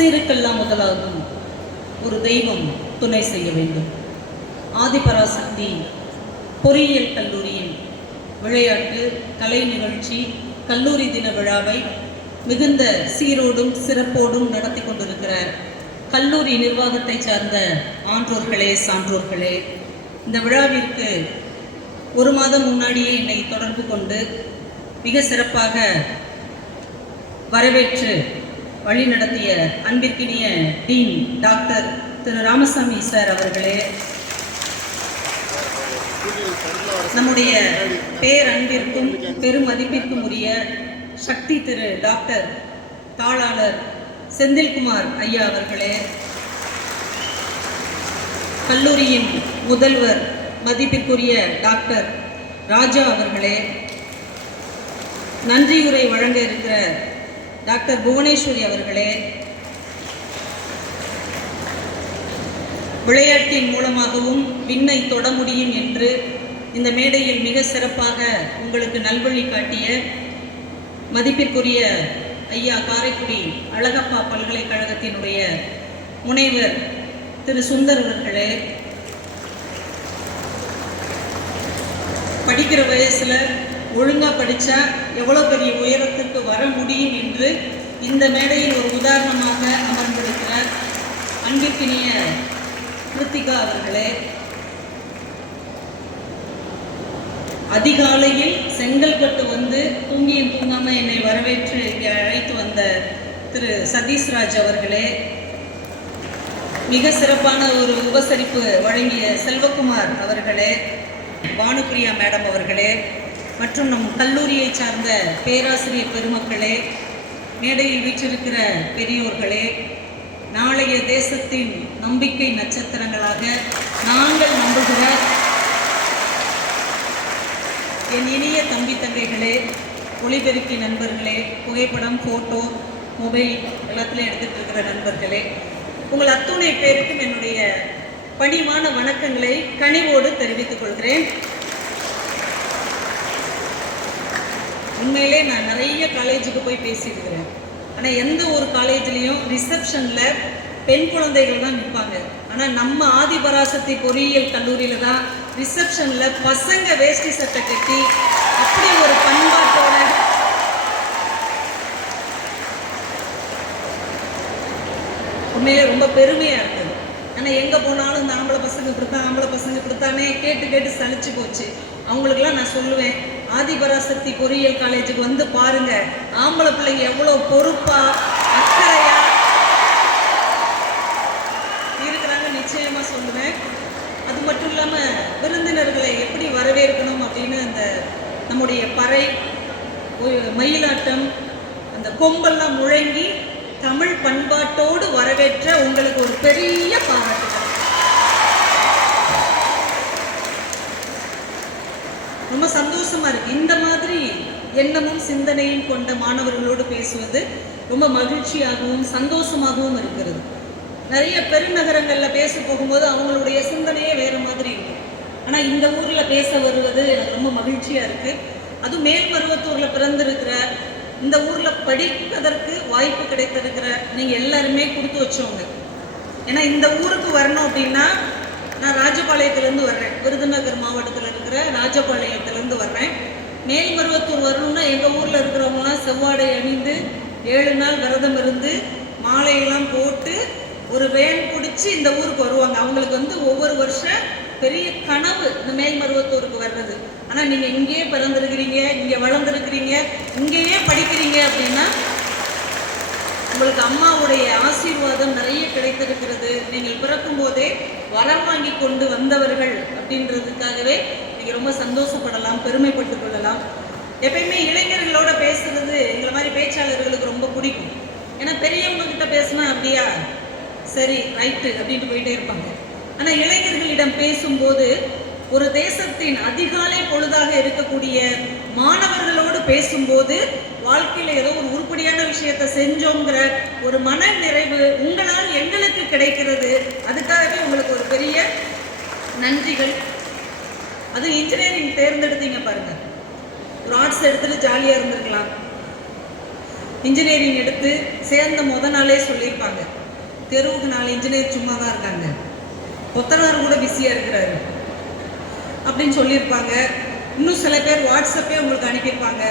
அசீருக்கெல்லாம் முதலாகும் ஒரு தெய்வம் துணை செய்ய வேண்டும். ஆதிபராசக்தி பொறியியல் கல்லூரியின் விளையாட்டு கலை நிகழ்ச்சி கல்லூரி தின விழாவை மிகுந்த சீரோடும் சிறப்போடும் நடத்தி கொண்டிருக்கிற கல்லூரி நிர்வாகத்தை சார்ந்த ஆன்றோர்களே சான்றோர்களே, இந்த விழாவிற்கு ஒரு மாதம் முன்னாடியே என்னை தொடர்பு கொண்டு மிக சிறப்பாக வரவேற்று வழி நடத்திய அன்பிற்கினிய டீன் டாக்டர் திரு ராமசாமி சார் அவர்களே, நம்முடைய பேரன்பிற்கும் பெருமதிப்பிற்கும் உரிய சக்தி திரு டாக்டர் தாளாளர் செந்தில்குமார் ஐயா அவர்களே, கல்லூரியின் முதல்வர் மதிப்பிற்குரிய டாக்டர் ராஜா அவர்களே, நன்றியுரை வழங்க இருக்கிற டாக்டர் புவனேஸ்வரி அவர்களே, விளையாட்டின் மூலமாகவும் விண்ணை தொட முடியும் என்று இந்த மேடையில் மிக சிறப்பாக உங்களுக்கு நல்வழி காட்டிய மதிப்பிற்குரிய ஐயா காரைக்குடி அழகப்பா பல்கலைக்கழகத்தினுடைய முனைவர் திரு சுந்தர் அவர்களே, படிக்கிற வயசுல ஒழுங்காக படித்தா எவ்வளோ பெரிய உயரத்திற்கு வர முடியும் என்று இந்த மேடையில் ஒரு உதாரணமாக அமர்ந்திருக்கிறார் அன்பிற்கினிய கிருத்திகா அவர்களே, அதிகாலையில் செங்கல்பட்டு வந்து தூங்கியும் தூங்காமல் என்னை வரவேற்று இங்கே அழைத்து வந்த திரு சதீஷ்ராஜ் அவர்களே, மிக சிறப்பான ஒரு உபசரிப்பு வழங்கிய செல்வகுமார் அவர்களே, பானுப்பிரியா மேடம் அவர்களே மற்றும் நம் கல்லூரியை சார்ந்த பேராசிரியர் பெருமக்களே, மேடையில் வீற்றிருக்கிற பெரியோர்களே, நாளைய தேசத்தின் நம்பிக்கை நட்சத்திரங்களாக நாங்கள் நம்புகிற என் இனிய தம்பி தங்கைகளே, ஒளிபெருக்கி நண்பர்களே, புகைப்படம் ஃபோட்டோ மொபைல் எல்லாத்துலேயும் எடுத்துகிட்டு இருக்கிற நண்பர்களே, உங்கள் அத்துணை பேருக்கும் என்னுடைய பணிவான வணக்கங்களை கனிவோடு தெரிவித்துக் கொள்கிறேன். உண்மையிலே நான் நிறைய காலேஜுக்கு போய் பேசியிருக்கிறேன். ஆனால் எந்த ஒரு காலேஜ்லேயும் ரிசப்ஷனில் பெண் குழந்தைகள் தான் நிற்பாங்க. ஆனால் நம்ம ஆதிபராசக்தி பொறியியல் கல்லூரியில் தான் ரிசப்ஷனில் பசங்க வேஷ்டி சட்டை கட்டி அப்படி ஒரு பண்பாட்டோட உண்மையிலே ரொம்ப பெருமையாக இருக்குது. ஆனால் எங்கே போனாலும் இந்த ஆம்பளை பசங்க இப்படித்தான் ஆம்பளை பசங்க இப்படித்தானே கேட்டு கேட்டு சலிச்சு போச்சு. அவங்களுக்கெல்லாம் நான் சொல்லுவேன், ஆதிபராசக்தி பொறியியல் காலேஜுக்கு வந்து பாருங்க, ஆம்பளை பிள்ளைங்க எவ்வளோ பொறுப்பா அக்கறையா இருக்கிறாங்க நிச்சயமா சொல்லுவேன். அது மட்டும் இல்லாமல் விருந்தினர்களை எப்படி வரவேற்கணும் அப்படின்னு அந்த நம்முடைய பறை மயிலாட்டம் அந்த கொம்பெல்லாம் முழங்கி தமிழ் பண்பாட்டோடு வரவேற்ற உங்களுக்கு ஒரு பெரிய பாராட்டுகள். ரொம்ப சந்தோஷமா இருக்கு. இந்த மாதிரி எண்ணமும் சிந்தனையும் கொண்ட மாணவர்களோடு பேசுவது ரொம்ப மகிழ்ச்சியாகவும் சந்தோஷமாகவும் இருக்கிறது. நிறைய பெருநகரங்களில் பேச போகும்போது அவங்களுடைய சிந்தனையே வேறு மாதிரி இருக்கும். ஆனால் இந்த ஊரில் பேச வருவது எனக்கு ரொம்ப மகிழ்ச்சியாக இருக்குது. அதுவும் மேல்மருவத்தூரில் பிறந்திருக்கிற இந்த ஊரில் படிப்பதற்கு வாய்ப்பு கிடைத்திருக்கிற நீங்கள் எல்லாருமே கொடுத்து வச்சவங்க. ஏன்னா இந்த ஊருக்கு வரணும் அப்படின்னா நான் ராஜபாளையத்துலேருந்து வர்றேன், விருதுநகர் மாவட்டத்தில் இருக்கிற ராஜபாளையத்துலேருந்து வர்றேன். மேல்மருவத்தூர் வரணும்னா எங்கள் ஊரில் இருக்கிறவங்களாம் செவ்வாடை அணிந்து 7 நாள் விரதம் இருந்து மாலையெல்லாம் போட்டு ஒரு வேன் பிடிச்சி இந்த ஊருக்கு வருவாங்க. அவங்களுக்கு வந்து ஒவ்வொரு வருஷம் பெரிய கனவு இந்த மேல்மருவத்தூருக்கு வர்றது. ஆனால் நீங்கள் இங்கேயே பிறந்திருக்கிறீங்க, இங்கே வளர்ந்துருக்கிறீங்க, இங்கேயே படிக்கிறீங்க அப்படின்னா உங்களுக்கு அம்மாவுடைய ஆசீர்வாதம் நிறைய கிடைத்திருக்கிறது. நீங்கள் பிறக்கும் போதே வரம் வாங்கி கொண்டு வந்தவர்கள் அப்படின்றதுக்காகவே நீங்கள் ரொம்ப சந்தோஷப்படலாம், பெருமைப்பட்டு கொள்ளலாம். எப்பயுமே இளைஞர்களோட பேசுறது எங்களை மாதிரி பேச்சாளர்களுக்கு ரொம்ப பிடிக்கும். ஏன்னா பெரியவங்க கிட்ட பேசினா அப்படியா சரி ரைட்டு அப்படின்ட்டு போயிட்டே இருப்பாங்க. ஆனால் இளைஞர்களிடம் பேசும்போது ஒரு தேசத்தின் அதிகாலை பொழுதாக இருக்கக்கூடிய மாணவர்களோடு பேசும்போது வாழ்க்கையில் ஏதோ ஒரு உருப்படியான விஷயத்தை செஞ்சோங்கிற ஒரு மன நிறைவு உங்களால் எங்களுக்கு கிடைக்கிறது. அதுக்காகவே உங்களுக்கு ஒரு பெரிய நன்றிகள். அது இன்ஜினியரிங் தேர்ந்தெடுத்தீங்க பாருங்க, ஒரு ஆர்ட்ஸ் எடுத்துட்டு ஜாலியாக இருந்திருக்கலாம். இன்ஜினியரிங் எடுத்து சேர்ந்த நாளே சொல்லியிருப்பாங்க, தெருவுக்கு 4 இன்ஜினியர் சும்மா தான் இருக்காங்க, கொத்தனார் கூட பிஸியாக இருக்கிறாரு அப்படின்னு சொல்லியிருப்பாங்க. இன்னும் சில பேர் வாட்ஸ்அப்பே உங்களுக்கு அனுப்பியிருப்பாங்க,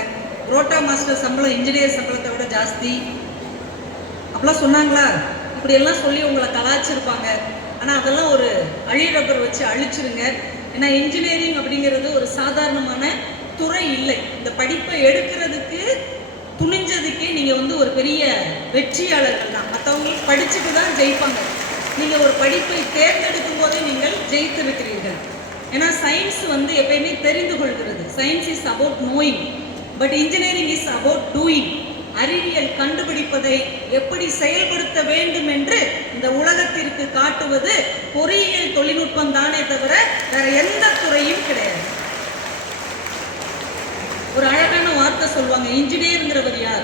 ரோட்டா மாஸ்டர் சம்பளம் இன்ஜினியர் சம்பளத்தை விட ஜாஸ்தி அப்படிலாம் சொன்னாங்களா. இப்படியெல்லாம் சொல்லி உங்களை கலாச்சிருப்பாங்க. ஆனால் அதெல்லாம் ஒரு அழிரப்பர் வச்சு அழிச்சிருங்க. ஏன்னா இன்ஜினியரிங் அப்படிங்கிறது ஒரு சாதாரணமான துறை இல்லை. இந்த படிப்பை எடுக்கிறதுக்கு துணிஞ்சதுக்கே நீங்கள் ஒரு பெரிய வெற்றியாளர்கள் தான். மற்றவங்க படிச்சுட்டு தான் ஜெயிப்பாங்க. நீங்கள் ஒரு படிப்பை தேர்ந்தெடுக்கும் போதே நீங்கள் ஜெயித்திருக்கிறீர்கள். ஏன்னா சயின்ஸ் எப்பயுமே தெரிந்து கொள்கிறது. Science is about knowing, but engineering is about doing. அறிவியல் கண்டுபிடிப்பதை எப்படி செயல்படுத்த வேண்டும் என்று இந்த உலகத்திற்கு காட்டுவது பொறியியல் தொழில்நுட்பம் தானே தவிர வேற எந்த துறையும் கிடையாது. ஒரு அழகான வார்த்தை சொல்லுவாங்க, இன்ஜினியர்ங்கிறவர் யார்?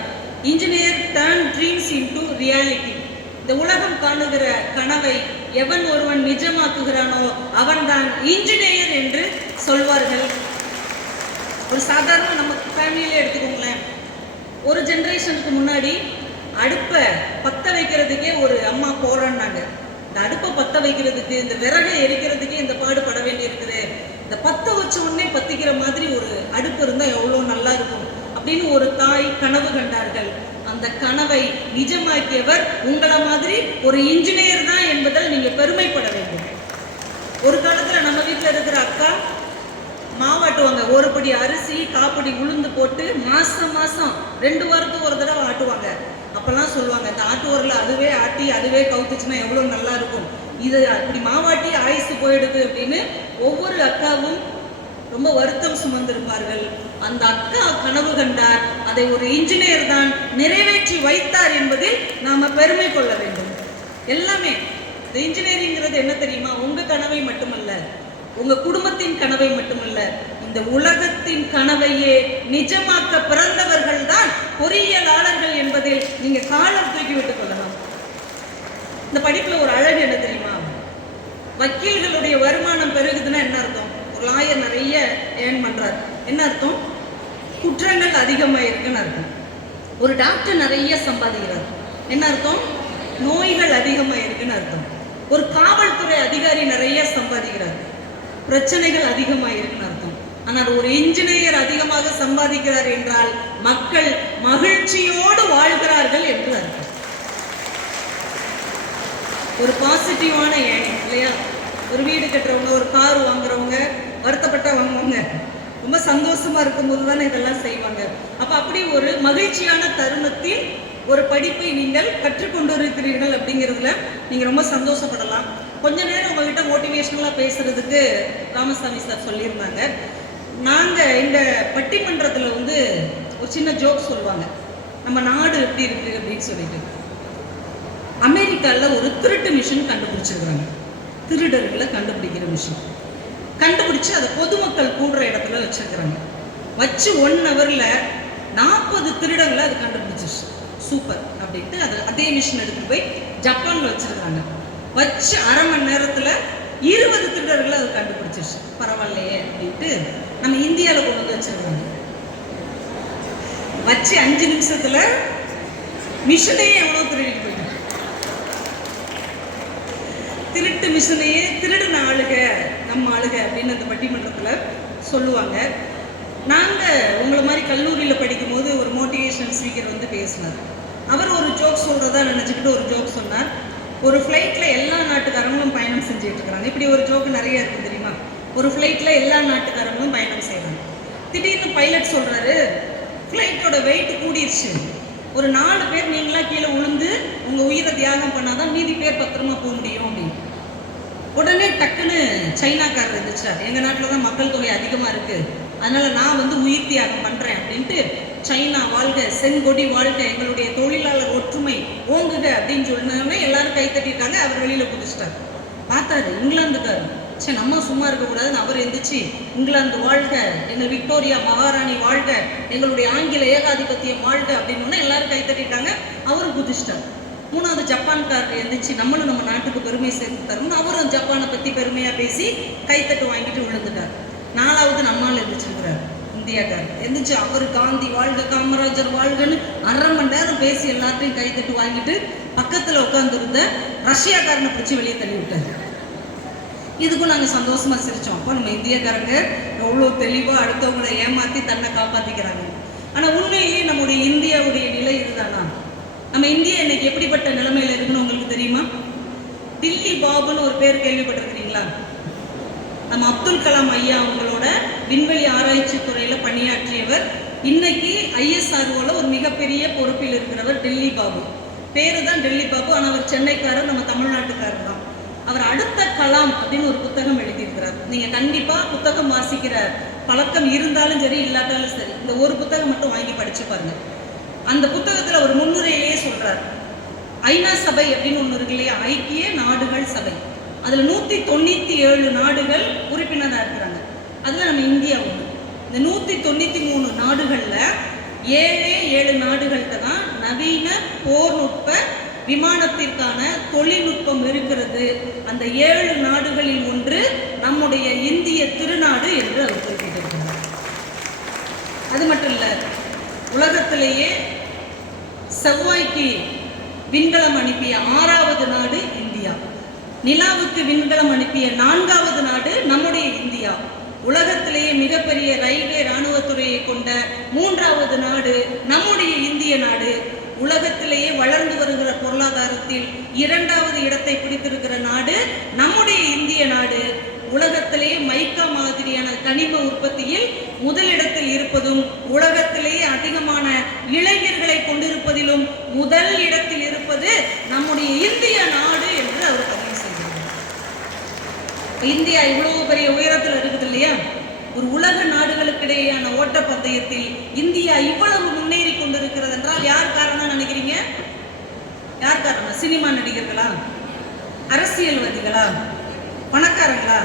Engineer turn dreams into reality. இந்த உலகம் காணுகிற கனவை எவன் ஒருவன் நிஜமாக்குகிறானோ அவன்தான் இன்ஜினியர் என்று சொல்வார்கள். ஒரு சாதாரண நம்ம ஃபேமிலியிலே எடுத்துக்கோங்களேன். ஒரு ஜென்ரேஷனுக்கு முன்னாடி அடுப்பை பற்ற வைக்கிறதுக்கே ஒரு அம்மா போராடினாங்க. இந்த அடுப்பை பற்ற வைக்கிறதுக்கு, இந்த விறகை எரிக்கிறதுக்கே இந்த பாடுபட வேண்டி இருக்குது. இந்த பற்ற வச்ச உடனே பற்றிக்கிற மாதிரி ஒரு அடுப்பு இருந்தால் எவ்வளோ நல்லா இருக்கும் அப்படின்னு ஒரு தாய் கனவு கண்டார்கள். அந்த கனவை நிஜமாக்கியவர் உங்களை மாதிரி ஒரு இன்ஜினியர் தான் என்பதில் நீங்கள் பெருமைப்பட வேண்டும். ஒரு காலத்தில் நம்ம வீட்டில் இருக்கிற அக்கா மாவாட்டுவாங்க. ஒரு படி அரிசி, காப்படி உளுந்து போட்டு மாதம் 2 வாரத்துக்கு ஒரு தடவை ஆட்டுவாங்க. அப்போல்லாம் சொல்லுவாங்க, இந்த ஆட்டு உரலை அதுவே ஆட்டி அதுவே கவுத்துச்சுன்னா எவ்வளோ நல்லா இருக்கும், இது அப்படி மாவாட்டி ஆயுசு போயிடுது அப்படின்னு ஒவ்வொரு அக்காவும் ரொம்ப வருத்தம் சுமந்திருப்பார்கள். அந்த அக்கா கனவு கண்டார், அதை ஒரு இன்ஜினியர் தான் நிறைவேற்றி வைத்தார் என்பதில் நாம பெருமை கொள்ள வேண்டும். எல்லாமே இந்த இன்ஜினியரிங்கிறது என்ன தெரியுமா? உங்க கனவை மட்டுமல்ல, உங்க குடும்பத்தின் கனவை மட்டுமல்ல, இந்த உலகத்தின் கனவையே நிஜமாக்க பிறந்தவர்கள் தான் பொறியியலாளர்கள் என்பதில் நீங்க காலம் தூக்கி விட்டுக் கொள்ளலாம். இந்த படிப்புல ஒரு அழகு என்ன தெரியுமா? வக்கீல்களுடைய வருமானம் பெருகுதுன்னா என்ன அர்த்தம்? ஒரு லாயர் நிறைய ஏர்ன் பண்றாரு, என்ன அர்த்தம்? குற்றங்கள் அதிகமாக இருக்குன்னு அர்த்தம். ஒரு டாக்டர் நிறைய சம்பாதிக்கிறார், என்ன அர்த்தம்? நோய்கள் அதிகமாக இருக்குன்னு அர்த்தம். ஒரு காவல்துறை அதிகாரி நிறைய சம்பாதிக்கிறார், பிரச்சனைகள் அதிகமாக இருக்குன்னு அர்த்தம். ஆனால் ஒரு இன்ஜினியர் அதிகமாக சம்பாதிக்கிறார் என்றால் மக்கள் மகிழ்ச்சியோடு வாழ்கிறார்கள் என்று அர்த்தம். ஒரு பாசிட்டிவான ஏர்னிங் இல்லையா? ஒரு வீடு கட்டுறவங்க, ஒரு கார் வாங்குறவங்க வருத்தப்பட்டா வாங்குவாங்க, ரொம்ப சந்தோஷமா இருக்கும்போது தானே இதெல்லாம் செய்வாங்க. அப்ப அப்படி ஒரு மகிழ்ச்சியான தருணத்தில் ஒரு படிப்பை நீங்கள் கற்றுக்கொண்டு இருக்கிறீர்கள் அப்படிங்கிறதுல நீங்க ரொம்ப சந்தோஷப்படலாம். கொஞ்ச நேரம் உங்ககிட்ட மோட்டிவேஷனலா பேசுறதுக்கு ராமசாமி சார் சொல்லியிருந்தாங்க. நாங்க இந்த பட்டிமன்றத்துல ஒரு சின்ன ஜோக் சொல்லுவாங்க, நம்ம நாடு எப்படி இருக்கு அப்படின்னு சொல்லிட்டு. அமெரிக்காவில் ஒரு திருட்டு மிஷின் கண்டுபிடிச்சிருக்காங்க, திருடர்களை கண்டுபிடிக்கிற மிஷின் கண்டுபிடிச்சு அதை பொதுமக்கள் கூடுற இடத்துல வச்சிருக்கிறாங்க. வச்சு 1 ஹவர்ல 40 திருடங்களை அது கண்டுபிடிச்சிச்சு. சூப்பர் அப்படின்ட்டு அதே மிஷின் எடுத்துட்டு போய் ஜப்பான்ல வச்சிருக்காங்க. வச்சு அரை மணி நேரத்துல 20 திருடர்களை அது கண்டுபிடிச்சிச்சு. பரவாயில்லையே அப்படின்ட்டு நம்ம இந்தியாவில் கொண்டு வந்து வச்சிருக்காங்க. வச்சு 5 நிமிஷத்துல மிஷினையே எவ்வளோ திருடிட்டு போயிட்டு, திருட்டு மிஷினையே திருடுன ஆளுக நம்ம ஆளுக அப்படின்னு அந்த பட்டிமன்றத்தில் சொல்லுவாங்க. நாங்கள் உங்களை மாதிரி கல்லூரியில் படிக்கும் போது ஒரு மோட்டிவேஷனல் ஸ்பீக்கர் பேசினார். அவர் ஒரு ஜோக் சொல்கிறதா நினச்சிக்கிட்டு ஒரு ஜோக் சொன்னார். ஒரு ஃப்ளைட்டில் எல்லா நாட்டுக்காரங்களும் பயணம் செஞ்சுட்டு இருக்கிறாங்க. இப்படி ஒரு ஜோக்கு நிறைய இருக்குது தெரியுமா? ஒரு ஃப்ளைட்டில் எல்லா நாட்டுக்காரங்களும் பயணம் செய்கிறாங்க. திடீர்னு பைலட் சொல்கிறாரு, ஃப்ளைட்டோட வெயிட் கூடிருச்சு, ஒரு 4 பேர் நீங்களாம் கீழே விழுந்து உங்கள் உயிரை தியாகம் பண்ணாதான் மீதி பேர் பத்திரமா போக முடியும் அப்படின்னு. உடனே டக்குன்னு சைனாக்காரர் இருந்துச்சார், எங்கள் நாட்டில் தான் மக்கள் தொகை அதிகமாக இருக்குது, அதனால் நான் உயிர் தியாகம் பண்ணுறேன் அப்படின்ட்டு, சைனா வாழ்க, செங்கொடி வாழ்க, எங்களுடைய தொழிலாளர் ஒற்றுமை ஓங்குக அப்படின்னு சொன்னோடனே எல்லாரும் கைத்தட்டிருக்காங்க. அவர் வெளியில் குதிச்சிட்டார். பார்த்தாரு இங்கிலாந்துக்காரர், சரி நம்ம சும்மா இருக்கக்கூடாதுன்னு அவர் எந்திரிச்சு, இங்கிலாந்து வாழ்க, எங்கள் விக்டோரியா மகாராணி வாழ்க, எங்களுடைய ஆங்கில ஏகாதிபத்தியம் வாழ்க அப்படின்னு எல்லாரும் கைத்தட்டிட்டாங்க. அவரும் குதிச்சிட்டார். 3வது ஜப்பான்காரர் எந்திரிச்சு, நம்மளும் நம்ம நாட்டுக்கு பெருமை சேர்த்து தரணும்னு அவரும் ஜப்பானை பற்றி பெருமையாக பேசி கைத்தட்டு வாங்கிட்டு விழுந்துட்டார். 4வது நம்மால் எந்திரிச்சிருக்கிறார். இந்த இந்தியாக்காரர் எந்திரிச்சு அவர் காந்தி வாழ்க, காமராஜர் வாழ்கன்னு 1/2 மணி நேரம் பேசி எல்லாத்தையும் கைத்தட்டு வாங்கிட்டு பக்கத்தில் உட்காந்துருந்த ரஷ்யாக்காரனை பிடிச்சி வெளியே தள்ளி விட்டார். இதுக்கும் நாங்கள் சந்தோஷமா சிரிச்சோம். அப்போ நம்ம இந்தியக்காரங்க எவ்வளோ தெளிவாக அடுத்தவங்களை ஏமாற்றி தன்னை காப்பாற்றிக்கிறாங்க. ஆனால் உண்மையிலேயே நம்முடைய இந்தியாவுடைய நிலை இதுதானா? நம்ம இந்தியா இன்னைக்கு எப்படிப்பட்ட நிலைமையில இருக்குன்னு உங்களுக்கு தெரியுமா? டில்லி பாபுன்னு ஒரு பேர் கேள்விப்பட்டிருக்கிறீங்களா? நம்ம அப்துல் கலாம் ஐயா அவங்களோட விண்வெளி ஆராய்ச்சி துறையில் பணியாற்றியவர். இன்னைக்கு ISROல ஒரு மிகப்பெரிய பொறுப்பில் இருக்கிறவர் டெல்லி பாபு. பேரு தான் டெல்லி பாபு, ஆனால் அவர் சென்னைக்காரர், நம்ம தமிழ்நாட்டுக்காரர் தான். அவர் அடுத்த கலாம் அப்படின்னு ஒரு புத்தகம் எழுதியிருக்கிறார். நீங்கள் கண்டிப்பாக புத்தகம் வாசிக்கிற பழக்கம் இருந்தாலும் சரி, இல்லாட்டாலும் சரி, இந்த ஒரு புத்தகம் மட்டும் வாங்கி படிச்சு பாருங்க. அந்த புத்தகத்தில் ஒரு முன்னுரையிலேயே சொல்றார், ஐநா சபை அப்படின்னு ஒன்று இருக்கு இல்லையா, ஐக்கிய நாடுகள் சபை. அதில் 197 நாடுகள் உறுப்பினராக இருக்கிறாங்க. அதில் நம்ம இந்தியா ஒன்று. இந்த 193 நாடுகளில் 7 நாடுகள்கிட்ட தான் நவீன போர்நுட்ப விமானத்திற்கான தொழில்நுட்பம் இருக்கிறது. அந்த 7 நாடுகளில் ஒன்று நம்முடைய இந்திய திருநாடு என்று அவர் குறிப்பிட்டிருக்கிறார். அது மட்டும் இல்லை, உலகத்திலேயே செவ்வாய்க்கு விண்கலம் அனுப்பிய 6வது நாடு இந்தியா. நிலாவுக்கு விண்கலம் அனுப்பிய 4வது நாடு நம்முடைய இந்தியா. உலகத்திலேயே மிகப்பெரிய ரயில்வே இராணுவத்துறையை கொண்ட 3வது நாடு நம்முடைய இந்திய நாடு. உலகத்திலேயே வளர்ந்து வருகிற பொருளாதாரத்தில் 2வது இடத்தை பிடித்திருக்கிற நாடு நம்முடைய இந்திய நாடு. உலகத்திலேயே மைக்கா மாதிரியான கனிம உற்பத்தியில் முதலிடத்தில் இருப்பதும், உலகத்திலேயே அதிகமான இளைஞர்களை கொண்டிருப்பதிலும் முதல் இடத்தில் இருப்பது நம்முடைய இந்திய நாடு என்று அவர் பதிவு செய்கிறார். இந்தியா இவ்வளவு பெரிய உயரத்தில் இருக்குது இல்லையா? ஒரு உலக நாடுகளுக்கிடையேயான ஓட்டப்பந்தயத்தில் இந்தியா இவ்வளவு முன்னேறி கொண்டிருக்கிறது என்றால் யார் காரணம் நினைக்கிறீங்க? யார் காரணம்? சினிமா நடிகர்களா? அரசியல்வாதிகளா? பணக்காரங்களா?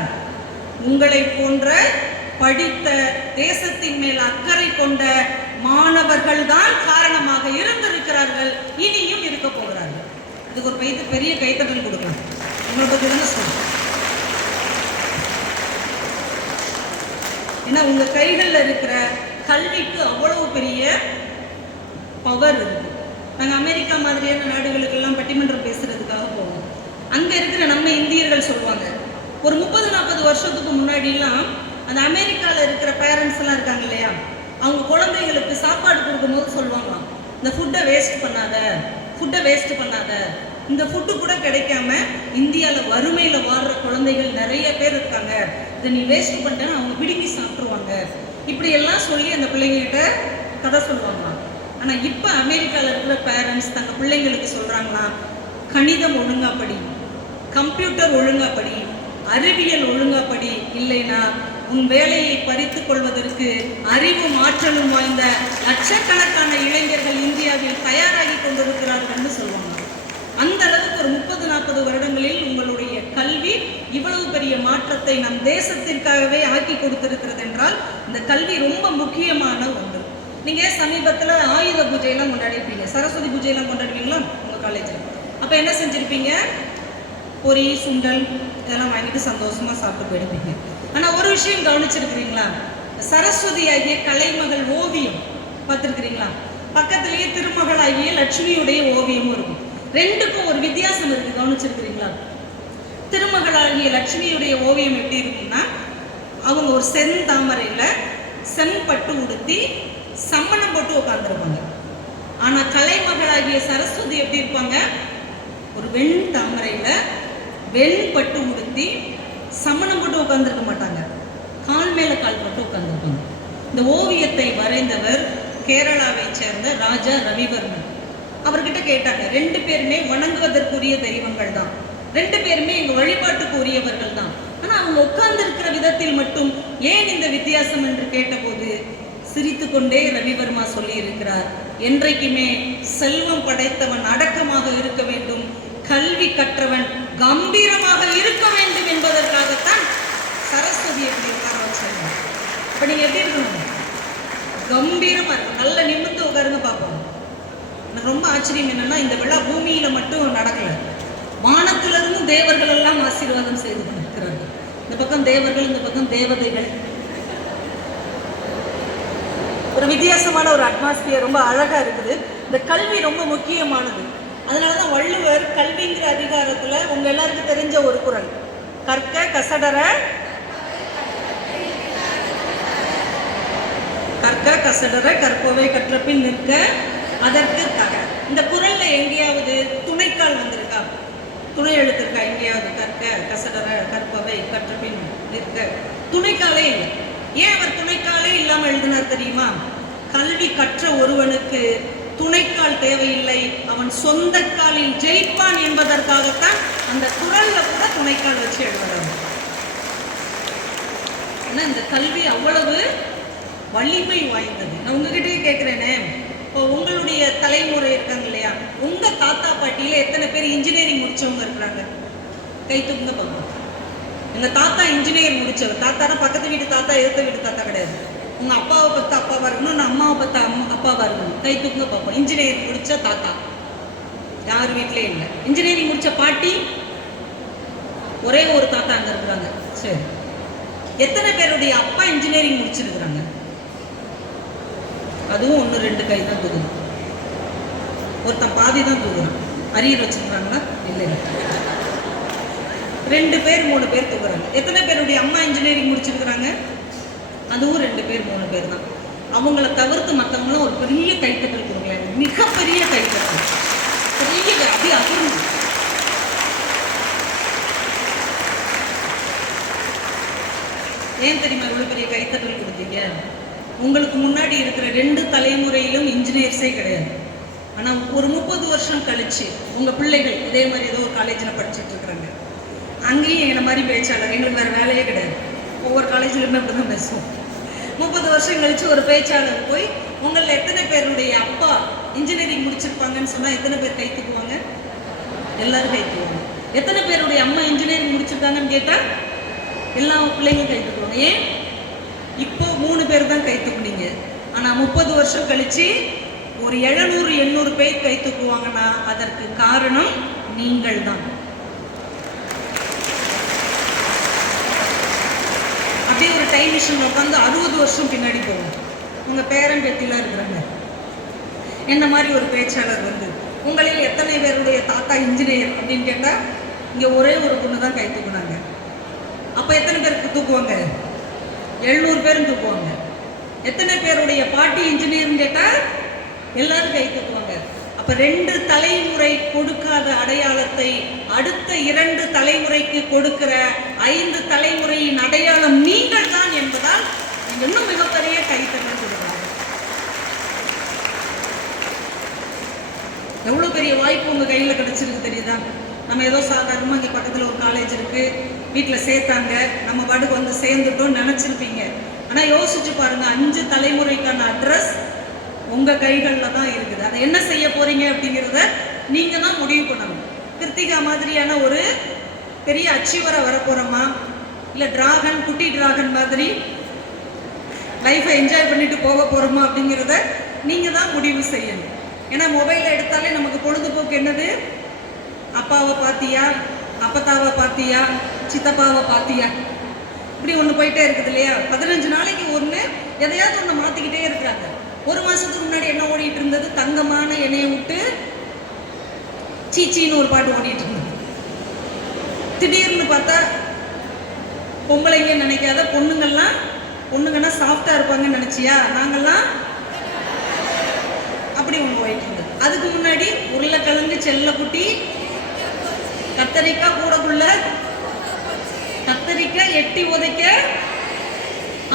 உங்களை போன்ற படித்த, தேசத்தின் மேல் அக்கறை கொண்ட மாணவர்கள் தான் காரணமாக இருந்திருக்கிறார்கள், இனியும் இருக்க போகிறார்கள். இதுக்கு ஒரு பெரிய கைத்தட்டல் கொடுக்கலாம். உங்களை பற்றி தானே சொல்றேன். ஏன்னா உங்க கைகளில் இருக்கிற கல்விக்கு அவ்வளவு பெரிய பவர் இருக்கு. நாங்கள் அமெரிக்கா மாதிரியான நாடுகளுக்கெல்லாம் பட்டிமன்றம் பேசுறதுக்காக போவோம். அங்கே இருக்கிற நம்ம இந்தியர்கள் சொல்லுவாங்க, ஒரு 30-40 வருஷத்துக்கு முன்னாடிலாம் அந்த அமெரிக்காவில் இருக்கிற பேரண்ட்ஸ் எல்லாம் இருக்காங்க இல்லையா, அவங்க குழந்தைகளுக்கு சாப்பாடு கொடுக்கும்போது சொல்லுவாங்களாம், இந்த ஃபுட்டை வேஸ்ட் பண்ணாத. இந்த ஃபுட்டு கூட கிடைக்காம இந்தியாவில் வறுமையில் வாழ்கிற குழந்தைகள் நிறைய பேர் இருக்காங்க, இதை நீ வேஸ்ட் பண்ணிட்டேன்னு அவங்க பிடுங்கி சாப்பிட்ருவாங்க. இப்படியெல்லாம் சொல்லி அந்த பிள்ளைங்ககிட்ட கதை சொல்லுவாங்களாம். ஆனால் இப்போ அமெரிக்காவில் இருக்கிற பேரண்ட்ஸ் தங்கள் பிள்ளைங்களுக்கு சொல்கிறாங்களாம், கணிதம் ஒழுங்கா படி, கம்ப்யூட்டர் ஒழுங்கா படி, அறிவியல் ஒழுங்கா படி, இல்லைன்னா உன் வேலையை பறித்து கொள்வதற்கு அறிவும் ஆற்றலும் வாய்ந்த லட்சக்கணக்கான இளைஞர்கள் இந்தியாவில் தயாராகி கொண்டிருக்கிறார்கள் சொல்லுவாங்க. அந்த அளவுக்கு ஒரு 30-40 வருடங்களில் உங்களுடைய கல்வி இவ்வளவு பெரிய மாற்றத்தை நம் தேசத்திற்காகவே ஆக்கி கொடுத்திருக்கிறது என்றால் இந்த கல்வி ரொம்ப முக்கியமான ஒன்று. நீங்க சமீபத்தில் ஆயுத பூஜையெல்லாம் கொண்டாடிருப்பீங்க, சரஸ்வதி பூஜையெல்லாம் கொண்டாடுவீங்களா உங்க காலேஜில்? அப்போ என்ன செஞ்சிருப்பீங்க? பொரி, சுண்டல் இதெல்லாம் வாங்கிட்டு சந்தோஷமா சாப்பிட்டு போயிருப்பீங்க. ஆனால் ஒரு விஷயம் கவனிச்சிருக்கிறீங்களா? சரஸ்வதி ஆகிய கலைமகள் ஓவியம் பார்த்துருக்கிறீங்களா? பக்கத்திலேயே திருமகள் ஆகிய லட்சுமியுடைய ஓவியமும் இருக்கும். ரெண்டுக்கும் ஒரு வித்தியாசம் இருக்கு, கவனிச்சிருக்கிறீங்களா? திருமகளாகிய லட்சுமியுடைய ஓவியம் எப்படி இருக்குன்னா, அவங்க ஒரு செந்தாமரையில் செம்பட்டு உடுத்தி சம்மணம் போட்டு உட்காந்துருப்பாங்க. ஆனால் கலைமகளாகிய சரஸ்வதி எப்படி இருப்பாங்க? ஒரு வெண் தாமரையில் வெண்பட்டு உடுத்தி சம்மணம் போட்டு உட்காந்துருக்க மாட்டாங்க, கால் மேலே கால் போட்டு உட்காந்துருப்பாங்க. இந்த ஓவியத்தை வரைந்தவர் கேரளாவை சேர்ந்த ராஜா ரவிவர்மன். அவர்கிட்ட கேட்டாங்க, 2 பேருமே வணங்குவதற்குரிய தெய்வங்கள் தான், 2 பேருமே எங்கள் வழிபாட்டுக்கு உரியவர்கள் தான், ஆனால் அவங்க உட்கார்ந்து இருக்கிற விதத்தில் மட்டும் ஏன் இந்த வித்தியாசம் என்று கேட்டபோது சிரித்து கொண்டே ரவிவர்மா சொல்லி இருக்கிறார், என்றைக்குமே செல்வம் படைத்தவன் அடக்கமாக இருக்க வேண்டும், கல்வி கற்றவன் கம்பீரமாக இருக்க வேண்டும் என்பதற்காகத்தான் சரஸ்வதி எப்படி உட்கார வச்சாங்க. இப்போ நீங்கள் எப்படி இருக்கணும்? கம்பீரமாக இருக்கும். நல்ல நிமிர்ந்து உட்காருங்க பார்ப்போம். எனக்கு ரொம்ப ஆச்சரியம் என்னன்னா, இந்த விழா பூமியில மட்டும் நடக்கல, வானத்திலிருந்து தேவர்கள் எல்லாம் ஆசீர்வாதம் செய்து கொண்டிருக்கிறார்கள். இந்த பக்கம் தேவர்கள், இந்த பக்கம் தேவதைகள். ஒரு வித்தியாசமான ஒரு அட்மாஸ்பியர், ரொம்ப அழகாக இருக்குது. இந்த கல்வி ரொம்ப முக்கியமானது. அதனால தான் வள்ளுவர் கல்விங்கிற அதிகாரத்தில் உங்கள் எல்லாருக்கும் தெரிஞ்ச ஒரு குறள், கற்க கசடர கற்க கசடர கற்பவை கற்றபின் நிற்க அதற்கு தக. இந்த குறள்ல எங்கேயாவது துணைக்கால் வந்திருக்கா? துணை எழுத்து இருக்கா எங்கேயாவது? கற்க கசடர கற்பவை கற்றபின் நிற்க துணைக்காலே இல்லை. ஏன் அவர் துணைக்காலே இல்லாம எழுதினார் தெரியுமா? கல்வி கற்ற ஒருவனுக்கு துணைக்கால் தேவையில்லை, அவன் சொந்த காலில் ஜெயிப்பான் என்பதற்காகத்தான் அந்த குறள்ல கூட துணைக்கால் வச்சு எழுதுறாங்க. ஏன்னா இந்த கல்வி அவ்வளவு வலிமை வாய்ந்தது. நான் உங்ககிட்டயே கேட்குறேனே, இப்போ உங்களுடைய தலைமுறை இருக்காங்க இல்லையா, உங்க தாத்தா பாட்டியில எத்தனை பேர் இன்ஜினியரிங் முடிச்சவங்க இருக்கிறாங்க? கை தூக்குங்க பார்ப்போம். எங்க தாத்தா இன்ஜினியர் முடிச்சவர். தாத்தானா பக்கத்து வீட்டு தாத்தா, எதிர்த்த வீட்டு தாத்தா கிடையாது. உங்க அப்பாவை பத்து அப்பாவா இருக்கணும், நான் அம்மாவை பத்து அப்பாவா இருக்கணும். கை தூக்குங்க பார்ப்போம். இன்ஜினியரிங் முடிச்ச தாத்தா யார் வீட்லயே இல்லை. இன்ஜினியரிங் முடிச்ச பாட்டி ஒரே ஒரு தாத்தா அங்க இருக்கிறாங்க. சரி, எத்தனை பேருடைய அப்பா இன்ஜினியரிங் முடிச்சிருக்கிறாங்க? அதுவும் 1-2 கை தான் தூக்குது. ஒருத்தன் பாதி தான் தூக்குறான். அரியர் வச்சிருக்கிறாங்களா? இல்லை, 2 பேர் 3 பேர் தூக்குறாங்க. எத்தனை பேருடைய அம்மா இன்ஜினியரிங் முடிச்சிருக்கிறாங்க? அதுவும் 2 பேர் 3 பேர் தான். அவங்கள தவிர்த்து மற்றவங்களும் ஒரு பெரிய கைத்தட்டல் கொடுக்கல, மிகப்பெரிய கைத்தட்டல், பெரிய அப்படி அபூர்வம். ஏன் தெரியுமா இவ்வளவு பெரிய கைத்தட்டல் கொடுத்தீங்க? உங்களுக்கு முன்னாடி இருக்கிற 2 தலைமுறையிலும் இன்ஜினியர்ஸே கிடையாது. ஆனால் ஒரு 30 வருஷம் கழிச்சு உங்கள் பிள்ளைகள் இதே மாதிரி ஏதோ ஒரு காலேஜில் படிச்சுட்டு இருக்கிறாங்க. அங்கேயும் என்ன மாதிரி பேச்சாளர், எங்களுக்கு வேறு வேலையே கிடையாது, ஒவ்வொரு காலேஜிலுமே அப்படி தான் பேசுவோம். 30 வருஷம் கழிச்சு ஒரு பேச்சாளர் போய் உங்களில் எத்தனை பேருடைய அப்பா இன்ஜினியரிங் முடிச்சிருப்பாங்கன்னு சொன்னால் எத்தனை பேர் கை தூக்குவாங்க? எல்லாரும் கை தூக்குவாங்க. எத்தனை பேருடைய அம்மா இன்ஜினியரிங் முடிச்சிருக்காங்கன்னு கேட்டால் எல்லா பிள்ளைங்களும் கை தூக்குவாங்க. ஏன்? இப்போ 3 பேர் தான் கை தூக்குனீங்க. ஆனால் 30 வருஷம் கழிச்சு ஒரு 700-800 பேர் கை தூக்குவாங்கன்னா அதற்கு காரணம் நீங்கள் தான். அப்படியே ஒரு டைம் மிஷின் உட்காந்து 60 வருஷம் பின்னாடி போகும். உங்கள் பேரன் பேத்திலாம் இருக்கிறாங்க. என்ன மாதிரி ஒரு பேச்சாளர் வந்து உங்களில் எத்தனை பேருடைய தாத்தா இன்ஜினியர் அப்படின்னு கேட்டால் இங்கே ஒரே ஒரு பொண்ணு தான் கை தூக்குனாங்க. அப்போ எத்தனை பேருக்கு தூக்குவாங்க? 700 பேரும் தூக்குவாங்க. எத்தனை பேருடைய பாட்டி இன்ஜினியர்னு கேட்டால் எல்லாரும் கை தூக்குவாங்க. அப்போ 2 தலைமுறை கொடுக்காத அடையாளத்தை அடுத்த 2 தலைமுறைக்கு கொடுக்கிற 5 தலைமுறையின் அடையாளம் நீங்கள் தான் என்பதால் நீங்கள் இன்னும் மிகப்பெரிய கைத்தட்டல் கொடுக்குறாங்க. எவ்வளோ பெரிய வாய்ப்பு உங்கள் கையில் கிடைச்சிருக்கு தெரியுதா? நம்ம ஏதோ சாதாரணமாக இங்கே பக்கத்தில் ஒரு காலேஜ் இருக்குது, வீட்டில் சேர்த்தாங்க, நம்ம பாட்டுக்கு வந்து சேர்ந்துட்டோம்னு நினச்சிருப்பீங்க. ஆனால் யோசிச்சு பாருங்கள், 5 தலைமுறைக்கான அட்ரஸ் உங்கள் கைகளில் தான் இருக்குது. அதை என்ன செய்ய போகிறீங்க அப்படிங்கிறத நீங்கள் தான் முடிவு பண்ணணும். கிருத்திகா மாதிரியான ஒரு பெரிய அச்சீவராக வரப்போகிறோமா, இல்லை டிராகன், குட்டி டிராகன் மாதிரி லைஃப்பை என்ஜாய் பண்ணிட்டு போக போகிறோமா அப்படிங்கிறத நீங்கள் தான் முடிவு செய்யணும். ஏன்னா மொபைலில் எடுத்தாலே நமக்கு பொழுதுபோக்கு என்னது? அப்பாவை பார்த்தியா, அப்பத்தாவை பார்த்தியா, சித்தப்பாவை பார்த்தியா, இப்படி ஒன்று போயிட்டே இருக்குது இல்லையா? 15 நாளைக்கு ஒன்று எதையாவது ஒன்று மாற்றிக்கிட்டே இருக்கிறாங்க. ஒரு மாதத்துக்கு முன்னாடி என்ன ஓடிட்டு இருந்தது? தங்கமான எண்ணெயை விட்டு சீச்சின்னு ஒரு பாட்டு ஓடிட்டு இருந்தது. திடீர்னு பார்த்தா பொம்பளைங்க நினைக்காத பொண்ணுங்கன்னா சாஃப்டாக இருப்பாங்கன்னு நினச்சியா? நாங்கள்லாம் அப்படி ஒன்று போயிட்டு இருந்தது. அதுக்கு முன்னாடி உருளைக்கிழங்கு, செல்லக்குட்டி, கத்தரிக்காய், கூடக்குள்ள கத்தரிக்காய் எட்டி உதைக்க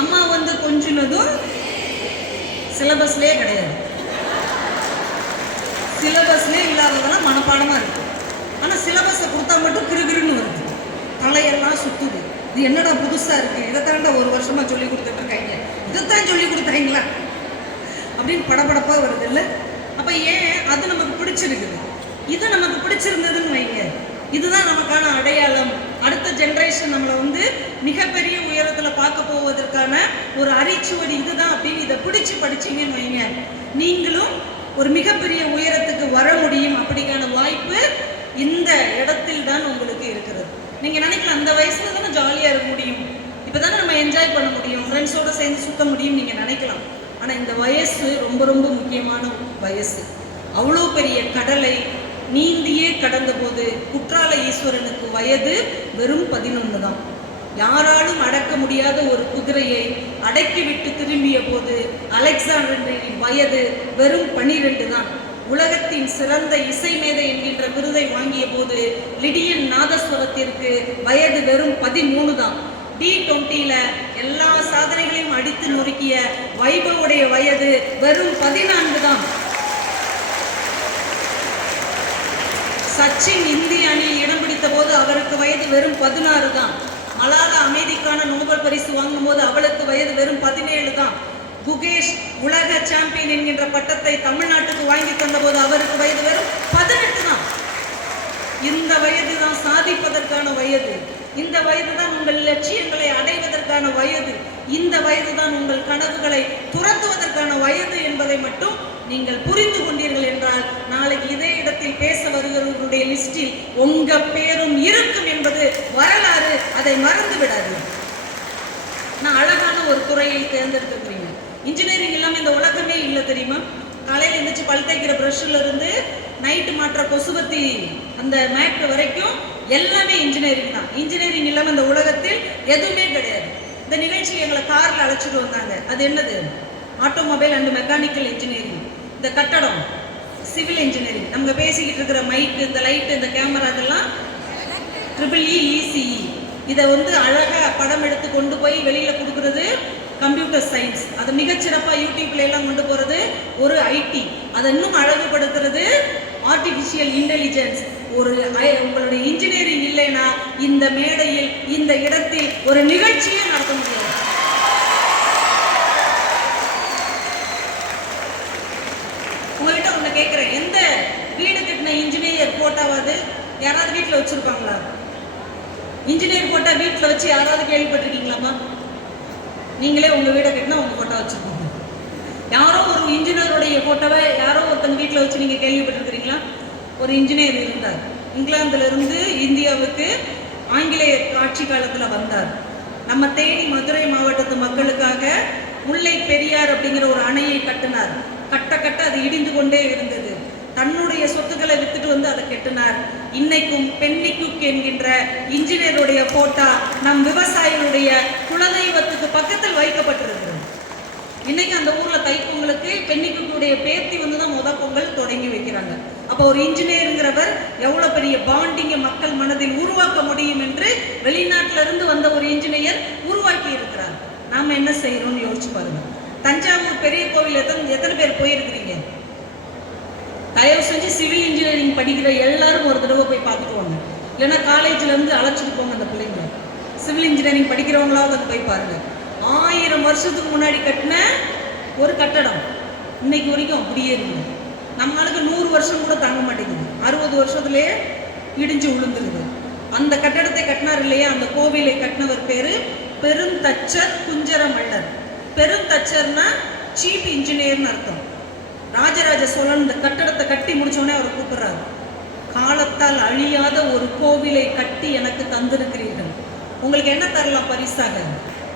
அம்மா வந்து கொஞ்சினதும் சிலபஸ்லேயே கிடையாது. சிலபஸ்லேயே இல்லாததெல்லாம் மனப்பாடமாக இருக்குது. ஆனால் சிலபஸை கொடுத்தா மட்டும் கிருகிருன்னு வருது, தலையெல்லாம் சுற்றுது. இது என்னடா புதுசாக இருக்குது, இதைத்தாண்டா ஒரு வருஷமாக சொல்லி கொடுத்துட்ருக்காங்க, இதைத்தான் சொல்லி கொடுத்தாங்களா அப்படின்னு படபடப்பாக வருது இல்லை? அப்போ ஏன் அது நமக்கு பிடிச்சிருக்குது? இது நமக்கு பிடிச்சிருந்ததுன்னு வைங்க, இதுதான் நமக்கான அடையாளம். அடுத்த ஜென்ரேஷன் நம்மளை வந்து மிகப்பெரிய உயரத்தில் பார்க்க போவதற்கான ஒரு அரிச்சுவடி இதுதான் அப்படின்னு இதை பிடிச்சி படிச்சிங்கன்னு வைங்க, நீங்களும் ஒரு மிகப்பெரிய உயரத்துக்கு வர முடியும். அப்படிக்கான வாய்ப்பு இந்த இடத்தில் தான் உங்களுக்கு இருக்கிறது. நீங்கள் நினைக்கலாம் அந்த வயசில் தானே ஜாலியாக இருக்க முடியும், இப்போ தானே நம்ம என்ஜாய் பண்ண முடியும், ஃப்ரெண்ட்ஸோடு சேர்ந்து சுற்ற முடியும் நீங்கள் நினைக்கலாம். ஆனால் இந்த வயசு ரொம்ப ரொம்ப முக்கியமான வயசு. அவ்வளோ பெரிய கடலை நீந்தியே கடந்த போது குற்றால ஈஸ்வரனுக்கு வயது வெறும் 11 தான். யாராலும் அடக்க முடியாத ஒரு குதிரையை அடக்கிவிட்டு திரும்பிய போது அலெக்சாண்டரின் வயது வெறும் 12 தான். உலகத்தின் சிறந்த இசை மேதை என்கின்ற விருதை வாங்கிய போது லிடியன் நாதஸ்வரத்திற்கு வயது வெறும் 13 தான். T20 எல்லா சாதனைகளையும் அடித்து நொறுக்கிய வைபவுடைய வயது வெறும் 14 தான். சச்சின் இந்திய அணியில் இடம் பிடித்த போது அவருக்கு வயது வெறும் 16 தான். மலாலா அமைதிக்கான நோபல் பரிசு வாங்கும் போது அவளுக்கு வயது வெறும் 17 தான். குகேஷ் உலக சாம்பியன் என்கின்ற பட்டத்தை தமிழ்நாட்டுக்கு வாங்கி தந்த போது அவருக்கு வயது வெறும் 18 தான். இந்த வயது தான் சாதிப்பதற்கான வயது. இந்த வயது தான் உங்கள் லட்சியங்களை அடைவதற்கான வயது. இந்த வயது தான் உங்கள் கனவுகளை துரத்துவதற்கான வயது என்பதை மட்டும் நீங்கள் புரிந்து கொண்டீர்கள் என்றால் நாளைக்கு இதே இடத்தில் பேச வருகிறவர்களுடைய லிஸ்டில் உங்க பேரும் இருக்கும் என்பது வரலாறு. அதை மறந்து விடாது. நான் அழகான ஒரு துறையை தேர்ந்தெடுத்திருக்கிறீங்க. இன்ஜினியரிங் இல்லாமல் இந்த உலகமே இல்லை தெரியுமா? காலையில் எழுந்திரிச்சு பல் தேய்க்கிற ப்ரஷ்ல இருந்து நைட்டு மாற்ற கொசுவத்தி அந்த மேட் வரைக்கும் எல்லாமே இன்ஜினியரிங் தான். இன்ஜினியரிங் இல்லாமல் இந்த உலகத்தில் எதுவுமே கிடையாது. இந்த நிகழ்ச்சி எங்களை காரில் அழைச்சிட்டு வந்தாங்க. அது என்னது? Automobile and mechanical engineering. இந்த கட்டடம் சிவில் இன்ஜினியரிங். நம்ம பேசிக்கிட்டு இருக்கிற மைக்கு, இந்த லைட்டு, இந்த கேமரா, இதெல்லாம் EEE ECE. இதை அழகாக படம் எடுத்து கொண்டு போய் வெளியில் கொடுக்குறது கம்ப்யூட்டர் சயின்ஸ். அதை மிகச்சிறப்பாக யூடியூப்ல எல்லாம் கொண்டு போகிறது ஒரு IT. அதை இன்னும் அழகுபடுத்துறது ஆர்டிஃபிஷியல் இன்டெலிஜென்ஸ். உங்களுடைய இன்ஜினியரிங் இல்லைன்னா இந்த மேடையில் இந்த இடத்தில் ஒரு நிகழ்ச்சியே நடத்த முடியாது. உங்ககிட்ட ஒன்று கேட்குறேன், எந்த வீடு கட்டின இன்ஜினியர் போட்டாவது யாராவது வீட்டில் வச்சிருப்பாங்களா? இன்ஜினியர் போட்டா வீட்டில் வச்சு யாராவது கேள்விப்பட்டிருக்கீங்களாமா? நீங்களே உங்க வீடை கட்டினா உங்க போட்டோ வச்சுக்கோங்க. யாரோ ஒரு இன்ஜினியருடைய போட்டோவை யாரோ ஒருத்தங்க வீட்டில் வச்சு நீங்க கேள்விப்பட்டிருக்கிறீங்களா? ஒரு இன்ஜினியர் இருந்தார். இங்கிலாந்துல இருந்து இந்தியாவுக்கு ஆங்கிலேயர் ஆட்சி காலத்துல வந்தார். நம்ம தேனி மதுரை மாவட்டத்து மக்களுக்காக முல்லை பெரியார் அப்படிங்கிற ஒரு அணையை கட்டினார். கட்ட கட்ட அது இடிந்து கொண்டே இருந்தது. தன்னுடைய சொத்துக்களை வித்துட்டு அதை கெட்டினார். இன்னைக்கும் பென்னிக்குக் என்கின்ற இன்ஜினியருடைய போட்டா நம் விவசாயிகளுடைய குலதெய்வத்துக்கு பக்கத்தில் வைக்கப்பட்டிருக்கிறது. இன்னைக்கு அந்த ஊர்ல தைப்பொங்கலுக்கு பென்னிக்குடைய பேத்தி தான் முதல் பொங்கல் தொடங்கி வைக்கிறாங்க. அப்போ ஒரு இன்ஜினியருங்கிறவர் எவ்வளவு பெரிய பாண்டிங்க மக்கள் மனதில் உருவாக்க முடியும் என்று வெளிநாட்டில இருந்து வந்த ஒரு இன்ஜினியர் உருவாக்கி இருக்கிறார். நாம என்ன செய்யறோம்னு யோசிச்சு பாருங்க. தஞ்சாவூர் பெரிய கோவில் எத்தனை பேர் போயிருக்கிறீங்க? தயவு செஞ்சு சிவில் இன்ஜினியரிங் படிக்கிற எல்லாரும் ஒரு தடவை போய் பார்த்துட்டு வாங்க. இல்லைன்னா காலேஜ்ல இருந்து அழைச்சிட்டு போங்க அந்த பிள்ளைங்க. சிவில் இன்ஜினியரிங் படிக்கிறவங்களாவது அதை போய் பாருங்க. 1000 வருஷத்துக்கு முன்னாடி கட்டின ஒரு கட்டடம் இன்னைக்கு வரைக்கும் அப்படியே இருக்குது. நம்மளுக்கு 100 வருஷம் கூட தாங்க மாட்டேங்குது. 60 வருஷத்துலேயே இடிஞ்சு விழுந்துருது. அந்த கட்டடத்தை கட்டினார் இல்லையா, அந்த கோவிலை கட்டினவர் பேரு பெருந்தச்சர் குஞ்சர மல்லர். பெருந்தச்சர்னா சீஃப் இன்ஜினியர்னு அர்த்தம். ராஜராஜ சோழன் இந்த கட்டடத்தை கட்டி முடிச்சோடனே அவர் கூப்பிடுறாரு, காலத்தால் அழியாத ஒரு கோவிலை கட்டி எனக்கு தந்திருக்கிறீர்கள். உங்களுக்கு என்ன தரலாம் பரிசாக?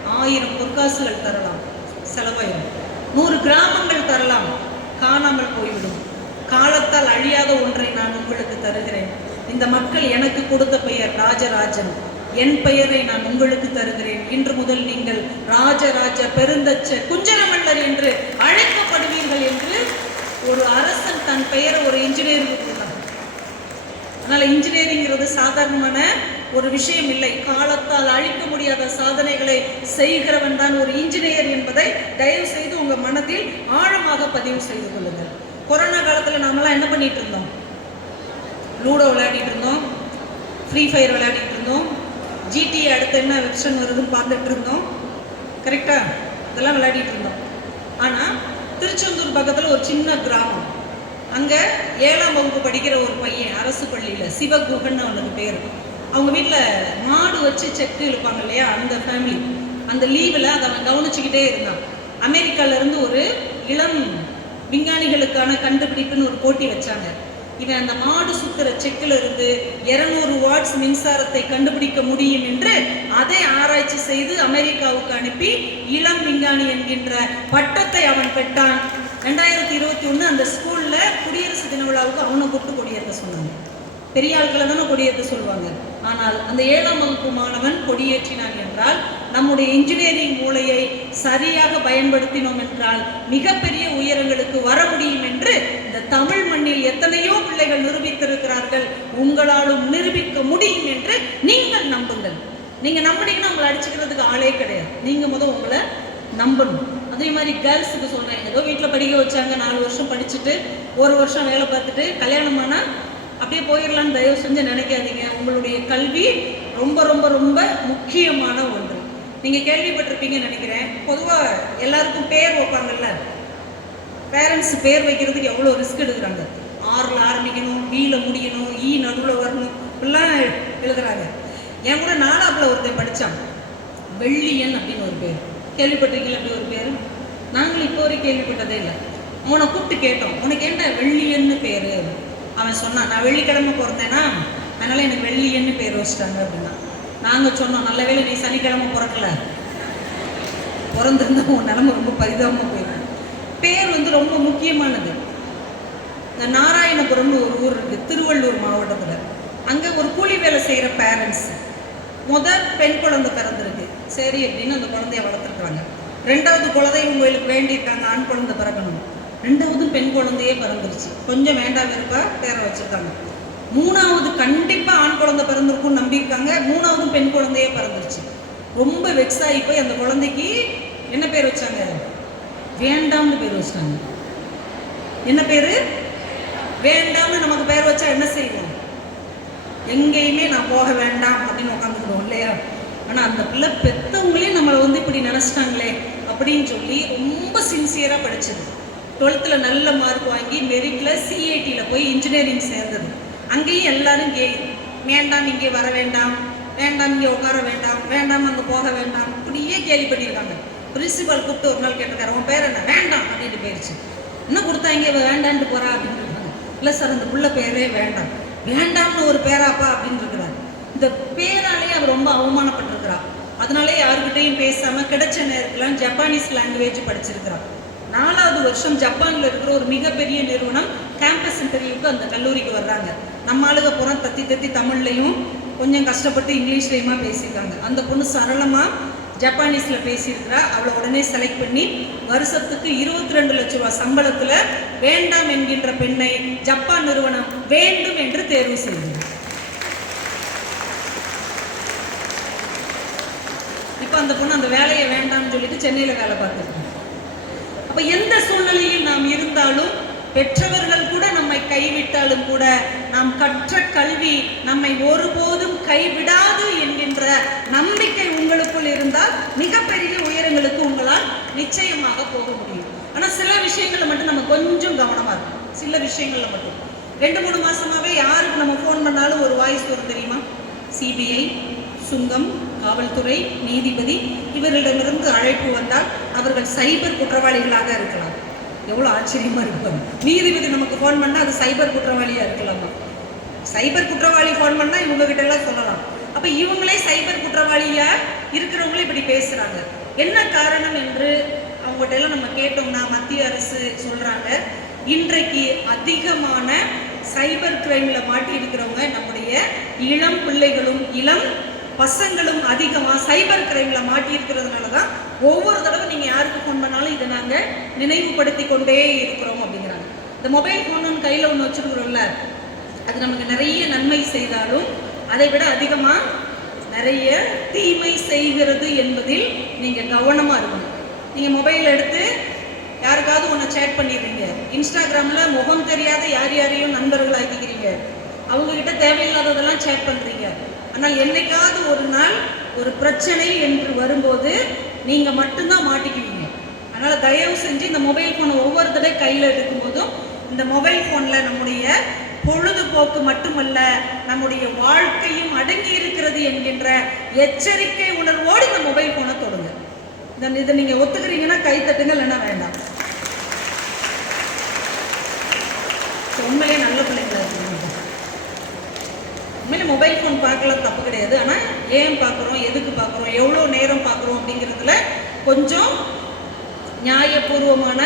1000 பொற்காசுகள் தரலாம், செலவாயிரும். 100 கிராமங்கள் தரலாம், காணாமல் போய்விடும். காலத்தால் அழியாத ஒன்றை நான் உங்களுக்கு தருகிறேன். இந்த மக்கள் எனக்கு கொடுத்த பெயர் ராஜராஜன். என் பெயரை நான் உங்களுக்கு தருகிறேன். இன்று முதல் நீங்கள் ராஜராஜ பெருந்தச்ச குஞ்சரமல்லர் என்று அழைக்கப்படுவீர்கள் என்று ஒரு அரசன் தன் பெயரை ஒரு இன்ஜினியருக்கு கொடுத்தார். அதனால இன்ஜினியரிங்கிறது சாதாரணமான ஒரு விஷயம் இல்லை. காலத்தால் அழிக்க முடியாத சாதனைகளை செய்கிறவன் தான் ஒரு இன்ஜினியர் என்பதை தயவு செய்து உங்க மனதில் ஆழமாக பதிவு செய்து கொள்ளுங்கள். கொரோனா காலத்துல நாமெல்லாம் என்ன பண்ணிட்டு இருந்தோம்? லூடோ விளையாடிட்டு இருந்தோம், ஃப்ரீ ஃபயர் விளையாடிட்டு இருந்தோம், ஜிடி அடுத்து என்ன வெர்ஷன் வருதுன்னு பார்த்துட்டு இருந்தோம். கரெக்டா? இதெல்லாம் விளையாடிட்டு இருந்தோம். ஆனா திருச்செந்தூர் பக்கத்துல ஒரு சின்ன கிராமம், அங்க 7ஆம் வகுப்பு படிக்கிற ஒரு பையன் அரசு பள்ளியில, சிவகுகன் அவனுக்கு பேர். அவங்க வீட்டில் மாடு வச்சு செக்கு இழுப்பாங்க இல்லையா, அந்த ஃபேமிலி. அந்த லீவில் அதை அவன் கவனிச்சுக்கிட்டே இருந்தான். அமெரிக்காவிலேருந்து ஒரு இளம் விஞ்ஞானிகளுக்கான கண்டுபிடிப்புன்னு ஒரு போட்டி வச்சாங்க. இவன் அந்த மாடு சுத்துற செக்கில் இருந்து 200 வாட்ஸ் மின்சாரத்தை கண்டுபிடிக்க முடியும் என்று அதை ஆராய்ச்சி செய்து அமெரிக்காவுக்கு அனுப்பி இளம் விஞ்ஞானி என்கின்ற பட்டத்தை அவன் பெற்றான். 2021 அந்த ஸ்கூல்ல குடியரசு தின விழாவுக்கு அவனை கூப்பிட்டு கொடியேற்ற சொன்னாங்க. பெரிய ஆட்களை தானே கொடியேற்ற சொல்லுவாங்க. ஆனால் அந்த 7ஆம் வகுப்பு மாணவன் கொடியேற்றினான் என்றால் நம்முடைய இன்ஜினியரிங் மூளையை சரியாக பயன்படுத்தினோம் என்றால் மிகப்பெரிய உயரங்களுக்கு வர முடியும் என்று இந்த தமிழ் மண்ணில் எத்தனையோ பிள்ளைகள் நிரூபித்திருக்கிறார்கள். உங்களாலும் நிரூபிக்க முடியும் என்று நீங்கள் நம்புங்கள். நீங்க நம்பினீங்கன்னா உங்களை அடிச்சுக்கிறதுக்கு ஆளே கிடையாது. நீங்க முதல் உங்களை நம்பணும். அதே மாதிரி கேர்ள்ஸுக்கு சொல்றேன், ஏதோ வீட்டில் படிக்க வச்சாங்க, 4 வருஷம் படிச்சுட்டு 1 வருஷம் வேலை பார்த்துட்டு கல்யாணமானா அப்படியே போயிடலான்னு தயவு செஞ்சு நினைக்காதீங்க. உங்களுடைய கல்வி ரொம்ப ரொம்ப ரொம்ப முக்கியமான ஒன்று. நீங்கள் கேள்விப்பட்டிருப்பீங்கன்னு நினைக்கிறேன். பொதுவாக எல்லாருக்கும் பேர் வைப்பாங்கல்ல, பேரண்ட்ஸ் பேர் வைக்கிறதுக்கு எவ்வளோ ரிஸ்க் எடுக்கிறாங்க. ஆறில் ஆரம்பிக்கணும், பியில் முடியணும், நடுவில் வரணும், இப்படிலாம் எழுதுறாங்க. என் கூட 4ஆப்பில் ஒருத்தன் படித்தான், வெள்ளியன் அப்படின்னு ஒரு பேர். கேள்விப்பட்டிருக்கீங்களா அப்படி ஒரு பேர்? நாங்களும் இப்போ வரைக்கும் கேள்விப்பட்டதே இல்லை. அவனை கூப்பிட்டு கேட்டோம், உனக்கு என்ன வெள்ளியன்னு பேர்? அவன் சொன்னான், நான் வெள்ளிக்கிழமை பிறந்தேன்னா அதனால் எனக்கு வெள்ளியன்னு பேர் வச்சுட்டாங்க அப்படின்னா. நாங்கள் சொன்னோம், நல்ல வேளை நீ சனிக்கிழமை பிறக்கல, பிறந்திருந்தா உன் நிலமை ரொம்ப பரிதாபமாக போயிடும். பேர் ரொம்ப முக்கியமானது. இந்த நாராயணபுரம்னு ஒரு ஊர் இருக்குது திருவள்ளூர் மாவட்டத்தில். அங்கே ஒரு கூலி வேலை செய்கிற பேரண்ட்ஸ் முதல் பெண் குழந்தை பிறந்திருக்கு. சரி அப்படின்னு அந்த குழந்தைய வளர்த்துருக்குறாங்க. 2வது குலதெய்வம் கோயிலுக்கு வேண்டியிருக்காங்க, ஆண் குழந்தை பிறக்கணும். 2வது பெண் குழந்தையே பிறந்துருச்சு. கொஞ்சம் வேண்டாம் வெறுப்பா பேரை வச்சுருக்காங்க. 3வது கண்டிப்பாக ஆண் குழந்தை பிறந்திருக்கும்னு நம்பியிருக்காங்க. 3வது பெண் குழந்தையே பிறந்துருச்சு. ரொம்ப வெக்ஸ் ஆகி போய் அந்த குழந்தைக்கு என்ன பேர் வச்சாங்க? வேண்டாம்னு பேர் வச்சாங்க. என்ன பேர்? வேண்டாம்னு நமக்கு பேர் வச்சா என்ன செய்வோம்? எங்கேயுமே நான் போக வேண்டாம் அப்படின்னு உட்காந்துக்கிடுவோம் இல்லையா? ஆனால் அந்த பிள்ளை பெற்றவங்களே நம்மளை இப்படி நினச்சிட்டாங்களே அப்படின்னு சொல்லி ரொம்ப சின்சியராக படிச்சது. 12th நல்ல மார்க் வாங்கி மெரிட்டில் சிஐடியில் போய் இன்ஜினியரிங் சேர்ந்தது. அங்கேயும் எல்லாரும் கேள்வி, வேண்டாம் இங்கே வர வேண்டாம், வேண்டாம் இங்கே உட்கார வேண்டாம், வேண்டாம் அங்கே போக வேண்டாம், இப்படியே கேள்வி பண்ணியிருக்காங்க. பிரின்சிபல் கூப்பிட்டு ஒரு நாள் கேட்டிருக்காரு, உன் பேர் என்ன? வேண்டாம் அப்படின்ட்டு போயிடுச்சு. இன்னும் கொடுத்தா இங்கே வேண்டான்ட்டு போகிறா அப்படின்னு இருக்காங்க. இல்லை சார் அந்த புள்ள பேரே வேண்டாம், வேண்டாம்னு ஒரு பேராப்பா அப்படின்னு இருக்கிறார். இந்த பேராலே அவர் ரொம்ப அவமானப்பட்டிருக்கிறார். அதனாலே யாருக்கிட்டையும் பேசாமல் கிடைச்ச நேரத்தில் ஜப்பானீஸ் லாங்குவேஜ் படிச்சிருக்கிறார். 4வது வருஷம் ஜப்பானில் இருக்கிற ஒரு மிகப்பெரிய நிறுவனம் கேம்பஸ் இன்டர்வியூக்கு அந்த கல்லூரிக்கு வர்றாங்க. நம்ம ஆளுக புறம் தத்தி தமிழ்லையும் கொஞ்சம் கஷ்டப்பட்டு இங்கிலீஷ்லையுமா பேசியிருக்காங்க. அந்த பொண்ணு சரளமாக ஜப்பானீஸில் பேசியிருக்கிறா. அவளை உடனே செலக்ட் பண்ணி வருஷத்துக்கு 22 லட்ச ரூபா சம்பளத்தில் வேண்டாம் என்கின்ற பெண்ணை ஜப்பான் நிறுவனம் வேண்டும் என்று தேர்வு செய்தது. இப்போ அந்த பொண்ணு அந்த வேலையை வேண்டாம்னு சொல்லிட்டு சென்னையில் வேலை பார்த்துருக்கோம். அப்போ எந்த சூழ்நிலையில் நாம் இருந்தாலும், பெற்றவர்கள் கூட நம்மை கைவிட்டாலும் கூட, நாம் கற்ற கல்வி நம்மை ஒருபோதும் கைவிடாது என்கின்ற நம்பிக்கை உங்களுக்குள் இருந்தால் மிகப்பெரிய உயரங்களுக்கு உங்களால் நிச்சயமாக போக முடியும். ஆனால் சில விஷயங்களில் மட்டும் நம்ம கொஞ்சம் கவனமாக இருக்கும். சில விஷயங்களில் மட்டும் 2-3 மாதமாகவே யாருக்கு நம்ம ஃபோன் பண்ணாலும் ஒரு வாய்ஸ் வரும் தெரியுமா? சிபிஐ, சுங்கம், காவல்துறை, நீதிபதி இவர்களிடமிருந்து அழைப்பு வந்தால் அவர்கள் சைபர் குற்றவாளிகளாக இருக்கலாம். எவ்வளோ ஆச்சரியமாக இருக்கும். நீதிபதி நமக்கு ஃபோன் பண்ணால் அது சைபர் குற்றவாளியாக இருக்கலாமா? சைபர் குற்றவாளி ஃபோன் பண்ணால் இவங்ககிட்ட எல்லாம் சொல்லலாம். அப்போ இவங்களே சைபர் குற்றவாளியாக இருக்கிறவங்களே இப்படி பேசுகிறாங்க. என்ன காரணம் என்று அவங்ககிட்ட எல்லாம் நம்ம கேட்டோம்னா மத்திய அரசு சொல்கிறாங்க, இன்றைக்கு அதிகமான சைபர் கிரைமில் மாட்டி இருக்கிறவங்க நம்முடைய இளம் பிள்ளைகளும் இளம் பசங்களும் அதிகமாக சைபர் கிரைமில் மாட்டியிருக்கிறதுனால தான் ஒவ்வொரு தடவை நீங்கள் யாருக்கு ஃபோன் பண்ணாலும் இதை நாங்கள் நினைவுபடுத்தி கொண்டே இருக்கிறோம் அப்படிங்கிறாங்க. இந்த மொபைல் ஃபோன் கையில் ஒன்று வச்சுருக்குறோம்ல, அது நமக்கு நிறைய நன்மை செய்தாலும் அதை விட அதிகமாக நிறைய தீமை செய்கிறது என்பதில் நீங்கள் கவனமாக இருக்கணும். நீங்கள் மொபைல் எடுத்து யாருக்காவது ஒன்று சேட் பண்ணிடுறீங்க, இன்ஸ்டாகிராமில் முகம் தெரியாத யாரையும் நண்பர்கள் ஆக்கிக்கிறீங்க, அவங்கக்கிட்ட தேவையில்லாததெல்லாம் சேட் பண்ணுறீங்க. ஆனால் என்னைக்காவது ஒரு நாள் ஒரு பிரச்சனை என்று வரும்போது நீங்கள் மட்டும்தான் மாட்டிக்குவீங்க. அதனால் தயவு செஞ்சு இந்த மொபைல் ஃபோனை ஒவ்வொரு தடவை கையில் எடுக்கும்போதும் இந்த மொபைல் ஃபோனில் நம்முடைய பொழுதுபோக்கு மட்டுமல்ல, நம்முடைய வாழ்க்கையும் அடங்கி இருக்கிறது என்கின்ற எச்சரிக்கை உணர்வோடு இந்த மொபைல் ஃபோனை தொடுங்க. இதை நீங்கள் ஒத்துக்கிறீங்கன்னா கை தட்டுங்க, இல்லைன்னா வேண்டாம். உண்மையிலே நல்ல பிள்ளைங்களா உண்மையிலே மொபைல் ஃபோன் பார்க்கலாம் தப்பு கிடையாது. ஆனால் ஏன் பார்க்குறோம், எதுக்கு பார்க்குறோம், எவ்வளோ நேரம் பார்க்குறோம் அப்படிங்கிறதுல கொஞ்சம் நியாயபூர்வமான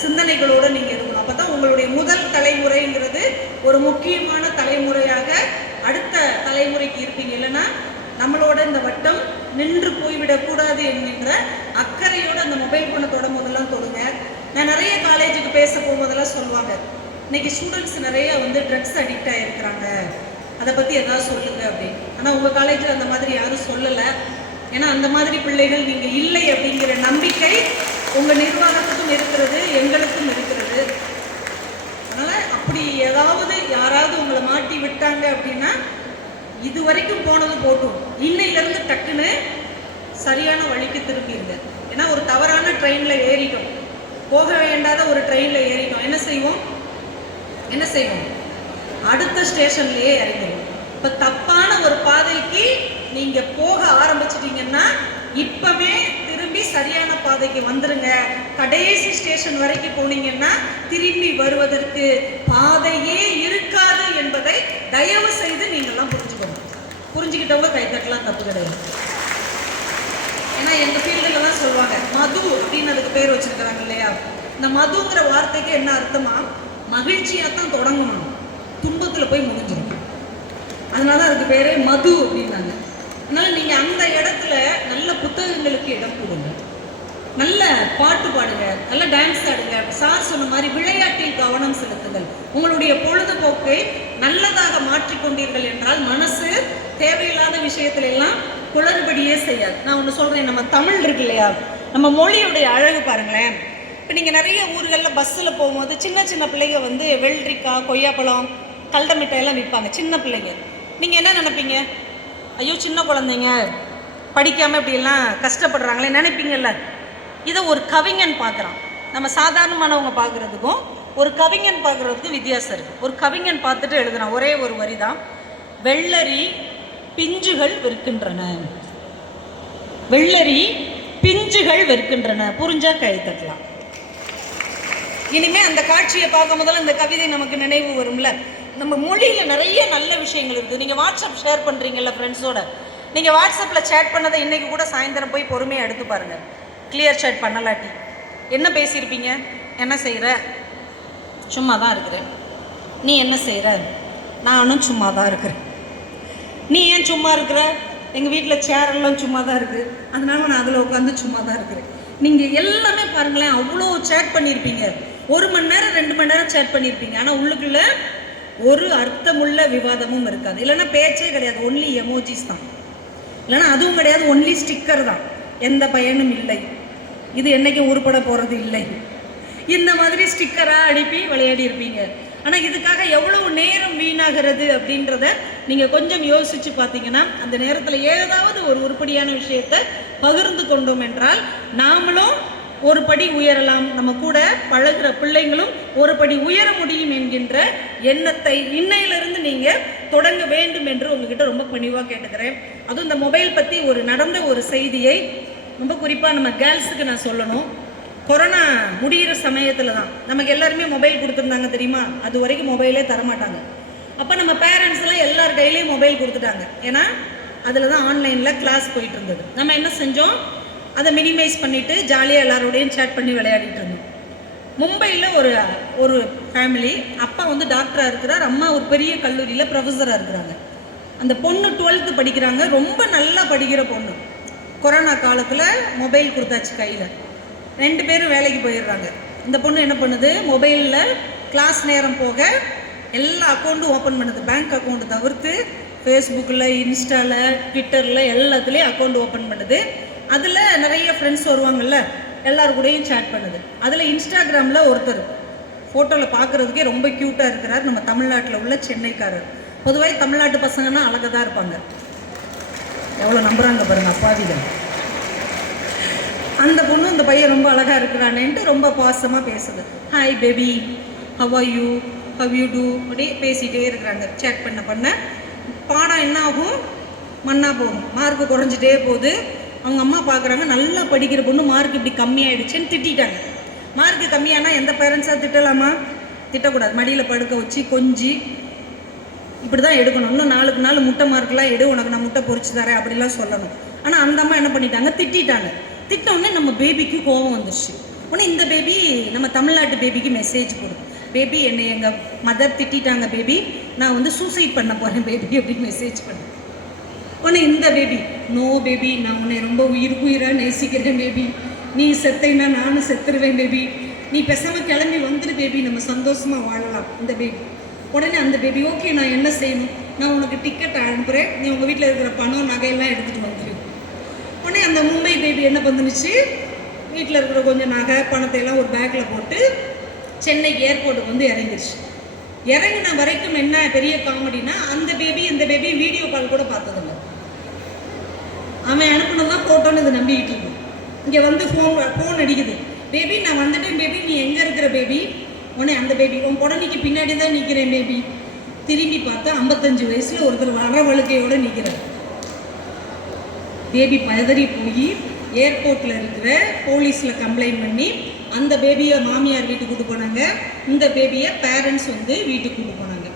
சிந்தனைகளோடு நீங்கள் இருக்கணும். அப்போ தான் உங்களுடைய முதல் தலைமுறைங்கிறது ஒரு முக்கியமான தலைமுறையாக அடுத்த தலைமுறைக்கு இருப்பீங்க. இல்லைன்னா நம்மளோட இந்த வட்டம் நின்று போய்விடக்கூடாது என்கின்ற அக்கறையோடு அந்த மொபைல் ஃபோனை தொடம்போதெல்லாம் தொடுங்க. நான் நிறைய காலேஜுக்கு பேச போகும்போதெல்லாம் சொல்லுவாங்க, இன்னைக்கு ஸ்டூடெண்ட்ஸ் நிறைய ட்ரக்ஸ் அடிக்ட் ஆகிருக்கிறாங்க, அதை பற்றி எதாவது சொல்லுங்கள் அப்படின்னு. ஆனால் உங்கள் காலேஜில் அந்த மாதிரி யாரும் சொல்லலை. ஏன்னா அந்த மாதிரி பிள்ளைகள் நீங்கள் இல்லை அப்படிங்கிற நம்பிக்கை உங்கள் நிர்வாகத்துக்கும் இருக்கிறது, எங்களுக்கும் இருக்கிறது. அதனால் அப்படி ஏதாவது யாராவது உங்களை மாட்டி விட்டாங்க அப்படின்னா இது வரைக்கும் போனது போட்டும், இன்னையிலேருந்து டக்குன்னு சரியான வழிக்கு திரும்பிடுங்க. ஏன்னா ஒரு தவறான ட்ரெயினில் ஏறிட்டோம், போக வேண்டாத ஒரு ட்ரெயினில் ஏறிட்டோம். என்ன செய்வோம்? அடுத்த ஸ்டேஷன்லேயே இறங்கிடும். இப்போ தப்பான ஒரு பாதைக்கு நீங்கள் போக ஆரம்பிச்சிட்டிங்கன்னா இப்போவே திரும்பி சரியான பாதைக்கு வந்துருங்க. கடைசி ஸ்டேஷன் வரைக்கும் போனீங்கன்னா திரும்பி வருவதற்கு பாதையே இருக்காது என்பதை தயவு செய்து நீங்கள்லாம் புரிஞ்சுக்கணும். புரிஞ்சுக்கிட்டவங்க கைத்தட்டலாம், தப்பு கிடையாது. ஏன்னா எங்கள் ஃபீல்டில் தான் சொல்லுவாங்க மது அப்படின்னு அதுக்கு பேர் வச்சுருக்கிறாங்க இல்லையா. இந்த மதுங்கிற வார்த்தைக்கு என்ன அர்த்தமா, மகிழ்ச்சியாக தான் தொடங்கணும், துன்பத்தில் போய் முடிஞ்சிடும். அதனால தான் அதுக்கு பேரே மது அப்படின்னாங்க. அதனால் நீங்கள் அந்த இடத்துல நல்ல புத்தகங்களுக்கு இடம் கொடுங்க, நல்ல பாட்டு பாடுங்க, நல்ல டான்ஸ் ஆடுங்க. சார் சொன்ன மாதிரி விளையாட்டில் கவனம் செலுத்துங்கள். உங்களுடைய பொழுதுபோக்கை நல்லதாக மாற்றிக்கொண்டீர்கள் என்றால் மனசு தேவையில்லாத விஷயத்துல எல்லாம் குளறுபடியே செய்யாது. நான் ஒன்று சொல்கிறேன், நம்ம தமிழ் இருக்கு இல்லையா, நம்ம மொழியுடைய அழகு பாருங்களேன். இப்போ நீங்கள் நிறைய ஊர்களில் பஸ்ஸில் போகும்போது சின்ன சின்ன பிள்ளைங்க வெள்ளரிக்காய், கொய்யாப்பழம், கல்ட மிட்டாயெல்லாம் விற்பாங்க, சின்ன பிள்ளைங்க. நீங்கள் என்ன நினைப்பீங்க? ஐயோ சின்ன குழந்தைங்க படிக்காமல் இப்படியெல்லாம் கஷ்டப்படுறாங்களே நினைப்பீங்கல்ல. இதை ஒரு கவிஞன் பார்க்குறான். நம்ம சாதாரணமானவங்க பார்க்குறதுக்கும் ஒரு கவிஞன் பார்க்குறதுக்கும் வித்தியாசம் இருக்குது. ஒரு கவிஞன் பார்த்துட்டு எழுதுறான் ஒரே ஒரு வரி தான், வெள்ளரி பிஞ்சுகள் விற்கின்றன, வெள்ளரி பிஞ்சுகள் விற்கின்றன. புரிஞ்சா கை தட்டலாம். இனிமேல் அந்த காட்சியை பார்க்கும் போதெல்லாம் இந்த கவிதை நமக்கு நினைவு வரும்ல. நம்ம மொழியில் நிறைய நல்ல விஷயங்கள் இருக்குது. நீங்கள் வாட்ஸ்அப் ஷேர் பண்ணுறீங்கல்ல ஃப்ரெண்ட்ஸோட, நீங்கள் வாட்ஸ்அப்பில் சேட் பண்ணதை இன்றைக்கி கூட சாயந்தரம் போய் பொறுமையாக எடுத்து பாருங்கள். கிளியர் சேட் பண்ணலாட்டி என்ன பேசியிருப்பீங்க? என்ன செய்கிற? சும்மா தான் இருக்கிறேன். நீ என்ன செய்கிற? நானும் சும்மா தான் இருக்கிறேன். நீ ஏன் சும்மா இருக்கிற? எங்கள் வீட்டில் சேரெல்லாம் சும்மா தான் இருக்குது, அதனால நான் அதில் உட்காந்து சும்மா தான் இருக்கிறேன். நீங்கள் எல்லாமே பாருங்களேன், அவ்வளோ சேட் பண்ணியிருப்பீங்க. 1 மணி நேரம் 2 மணி நேரம் சேட் பண்ணியிருப்பீங்க. ஆனால் உள்ளுக்குள்ள ஒரு அர்த்தமுள்ள விவாதமும் இருக்காது. இல்லைன்னா பேச்சே கிடையாது, ஒன்லி எமோஜிஸ் தான். இல்லைன்னா அதுவும் கிடையாது, ஒன்லி ஸ்டிக்கர் தான், எந்த பயனும் இல்லை, இது என்றைக்கும் உருப்பட போகிறது இல்லை, இந்த மாதிரி ஸ்டிக்கராக அனுப்பி விளையாடி இருப்பீங்க. ஆனால் இதுக்காக எவ்வளவு நேரம் வீணாகிறது அப்படின்றத நீங்கள் கொஞ்சம் யோசித்து பார்த்தீங்கன்னா அந்த நேரத்தில் ஏதாவது ஒரு உருப்படியான விஷயத்தை பகிர்ந்து கொண்டோம் என்றால் நாமளும் ஒரு படி உயரலாம், நம்ம கூட பழகிற பிள்ளைங்களும் ஒரு படி உயர முடியும் என்கின்ற எண்ணத்தை இன்னையிலிருந்து நீங்கள் தொடங்க வேண்டும் என்று உங்ககிட்ட ரொம்ப பணிவாக கேட்டுக்கிறேன். அதுவும் இந்த மொபைல் பற்றி நடந்த ஒரு செய்தியை ரொம்ப குறிப்பாக நம்ம கேர்ள்ஸுக்கு நான் சொல்லணும். கொரோனா முடிகிற சமயத்தில் தான் நமக்கு எல்லாருமே மொபைல் கொடுத்துருந்தாங்க தெரியுமா. அது வரைக்கும் மொபைலே தரமாட்டாங்க. அப்போ நம்ம பேரண்ட்ஸ்லாம் எல்லார் கையிலையும் மொபைல் கொடுத்துட்டாங்க. ஏன்னா அதில் தான் ஆன்லைனில் கிளாஸ் போயிட்டு இருந்தது. நம்ம என்ன செஞ்சோம், அதை மினிமைஸ் பண்ணிவிட்டு ஜாலியாக எல்லாரோடையும் சேட் பண்ணி விளையாடிட்டு இருந்தோம். மும்பையில் ஒரு ஃபேமிலி, அப்பா டாக்டராக இருக்கிறார், அம்மா ஒரு பெரிய கல்லூரியில் ப்ரொஃபஸராக இருக்கிறாங்க. அந்த பொண்ணு 12th படிக்கிறாங்க, ரொம்ப நல்லா படிக்கிற பொண்ணு. கொரோனா காலத்தில் மொபைல் கொடுத்தாச்சு கையில், 2 பேரும் வேலைக்கு போயிடுறாங்க. இந்த பொண்ணு என்ன பண்ணுது, மொபைலில் கிளாஸ் நேரம் போக எல்லா அக்கௌண்ட்டும் ஓப்பன் பண்ணுது. பேங்க் அக்கௌண்ட்டு தவிர்த்து ஃபேஸ்புக்கில், இன்ஸ்டாவில், ட்விட்டரில் எல்லாத்துலேயும் அக்கௌண்ட் ஓப்பன் பண்ணுது. அதில் நிறைய ஃப்ரெண்ட்ஸ் வருவாங்கள்ல, எல்லாரு கூடயும் சேட் பண்ணுது. அதில் இன்ஸ்டாகிராமில் ஒருத்தர் ஃபோட்டோவில் பார்க்குறதுக்கே ரொம்ப க்யூட்டாக இருக்கிறார், நம்ம தமிழ்நாட்டில் உள்ள சென்னைக்காரர். பொதுவாக தமிழ்நாட்டு பசங்கன்னா அழகாக தான் இருப்பாங்க, எவ்வளோ நம்புகிறாங்க பாருங்கள் அப்பாவிகள். அந்த பொண்ணு இந்த பையன் ரொம்ப அழகாக இருக்கிறானேன்ட்டு ரொம்ப பாசமாக பேசுது. Hi baby, how are you, how you do, அப்படியே பேசிகிட்டே இருக்கிறாங்க. சேட் பண்ண பாடம் என்ன ஆகும், மண்ணா போகும், மார்க்கு குறைஞ்சிட்டே போகுது. அவங்க அம்மா பார்க்குறாங்க, நல்லா படிக்கிற பொண்ணு மார்க் இப்படி கம்மியாயிடுச்சுன்னு திட்டாங்க. மார்க்கு கம்மியானா எந்த பேரண்ட்ஸாக திட்டலாமா? திட்டக்கூடாது. மடியில் படுக்க வச்சு கொஞ்சி இப்படி தான் எடுக்கணும், இன்னும் 4க்கு 4 முட்டை மார்க்கெலாம் எடு, உனக்கு நான் முட்டை பொறிச்சு தரேன் அப்படிலாம் சொல்லணும். ஆனால் அந்த அம்மா என்ன பண்ணிட்டாங்க, திட்டாங்க. திட்டோடனே நம்ம பேபிக்கு கோபம் வந்துருச்சு. உடனே இந்த பேபி நம்ம தமிழ்நாட்டு பேபிக்கு மெசேஜ் போடும், பேபி என்னை எங்கள் மதர் திட்டாங்க பேபி, நான் வந்து சூசைட் பண்ண போகிறேன் பேபி அப்படின்னு மெசேஜ் பண்ணேன். உடனே இந்த பேபி, நோ பேபி, நான் உன்னை ரொம்ப உயிராக நேசிக்கிறேன் பேபி, நீ செத்தைன்னா நானும் செத்துருவேன் பேபி, நீ பேசாமல் கிளம்பி வந்துடு பேபி, நம்ம சந்தோஷமாக வாழலாம் இந்த பேபி. உடனே அந்த பேபி, ஓகே நான் என்ன செய்யணும், நான் உனக்கு டிக்கெட் அனுப்புகிறேன், நீ உங்கள் வீட்டில் இருக்கிற பணம் நகையெல்லாம் எடுத்துகிட்டு வந்துடு. உடனே அந்த மும்பை பேபி என்ன பண்ணுச்சு, வீட்டில் இருக்கிற கொஞ்சம் நகை பணத்தை எல்லாம் ஒரு பேக்கில் போட்டு சென்னைக்கு ஏர்போர்ட்டுக்கு வந்து இறங்கிடுச்சு. இறங்கின வரைக்கும் என்ன பெரிய காமெடினா, அந்த பேபி இந்த பேபி வீடியோ கால் கூட பார்த்ததில்ல. அவன் அனுப்புனதான் ஃபோட்டோன்னு இதை நம்பிக்கிட்டு இருக்கு. இங்கே வந்து ஃபோன் அடிக்குது, பேபி நான் வந்துட்டேன் பேபி, நீ எங்கே இருக்கிற பேபி. உடனே அந்த பேபி, உன் குடனிக்கு பின்னாடி தான் நிற்கிறேன் பேபி. திரும்பி பார்த்தா 55 வயசில் ஒருத்தர் வர வழுக்கையோடு நிற்கிறார். பேபி பதறி போய் ஏர்போர்ட்டில் இருக்கிற போலீஸில் கம்ப்ளைண்ட் பண்ணி அந்த பேபியை மாமியார் வீட்டுக்கு கூட்டு போனாங்க, இந்த பேபியை பேரண்ட்ஸ் வந்து வீட்டுக்கு கூட்டு போனாங்க.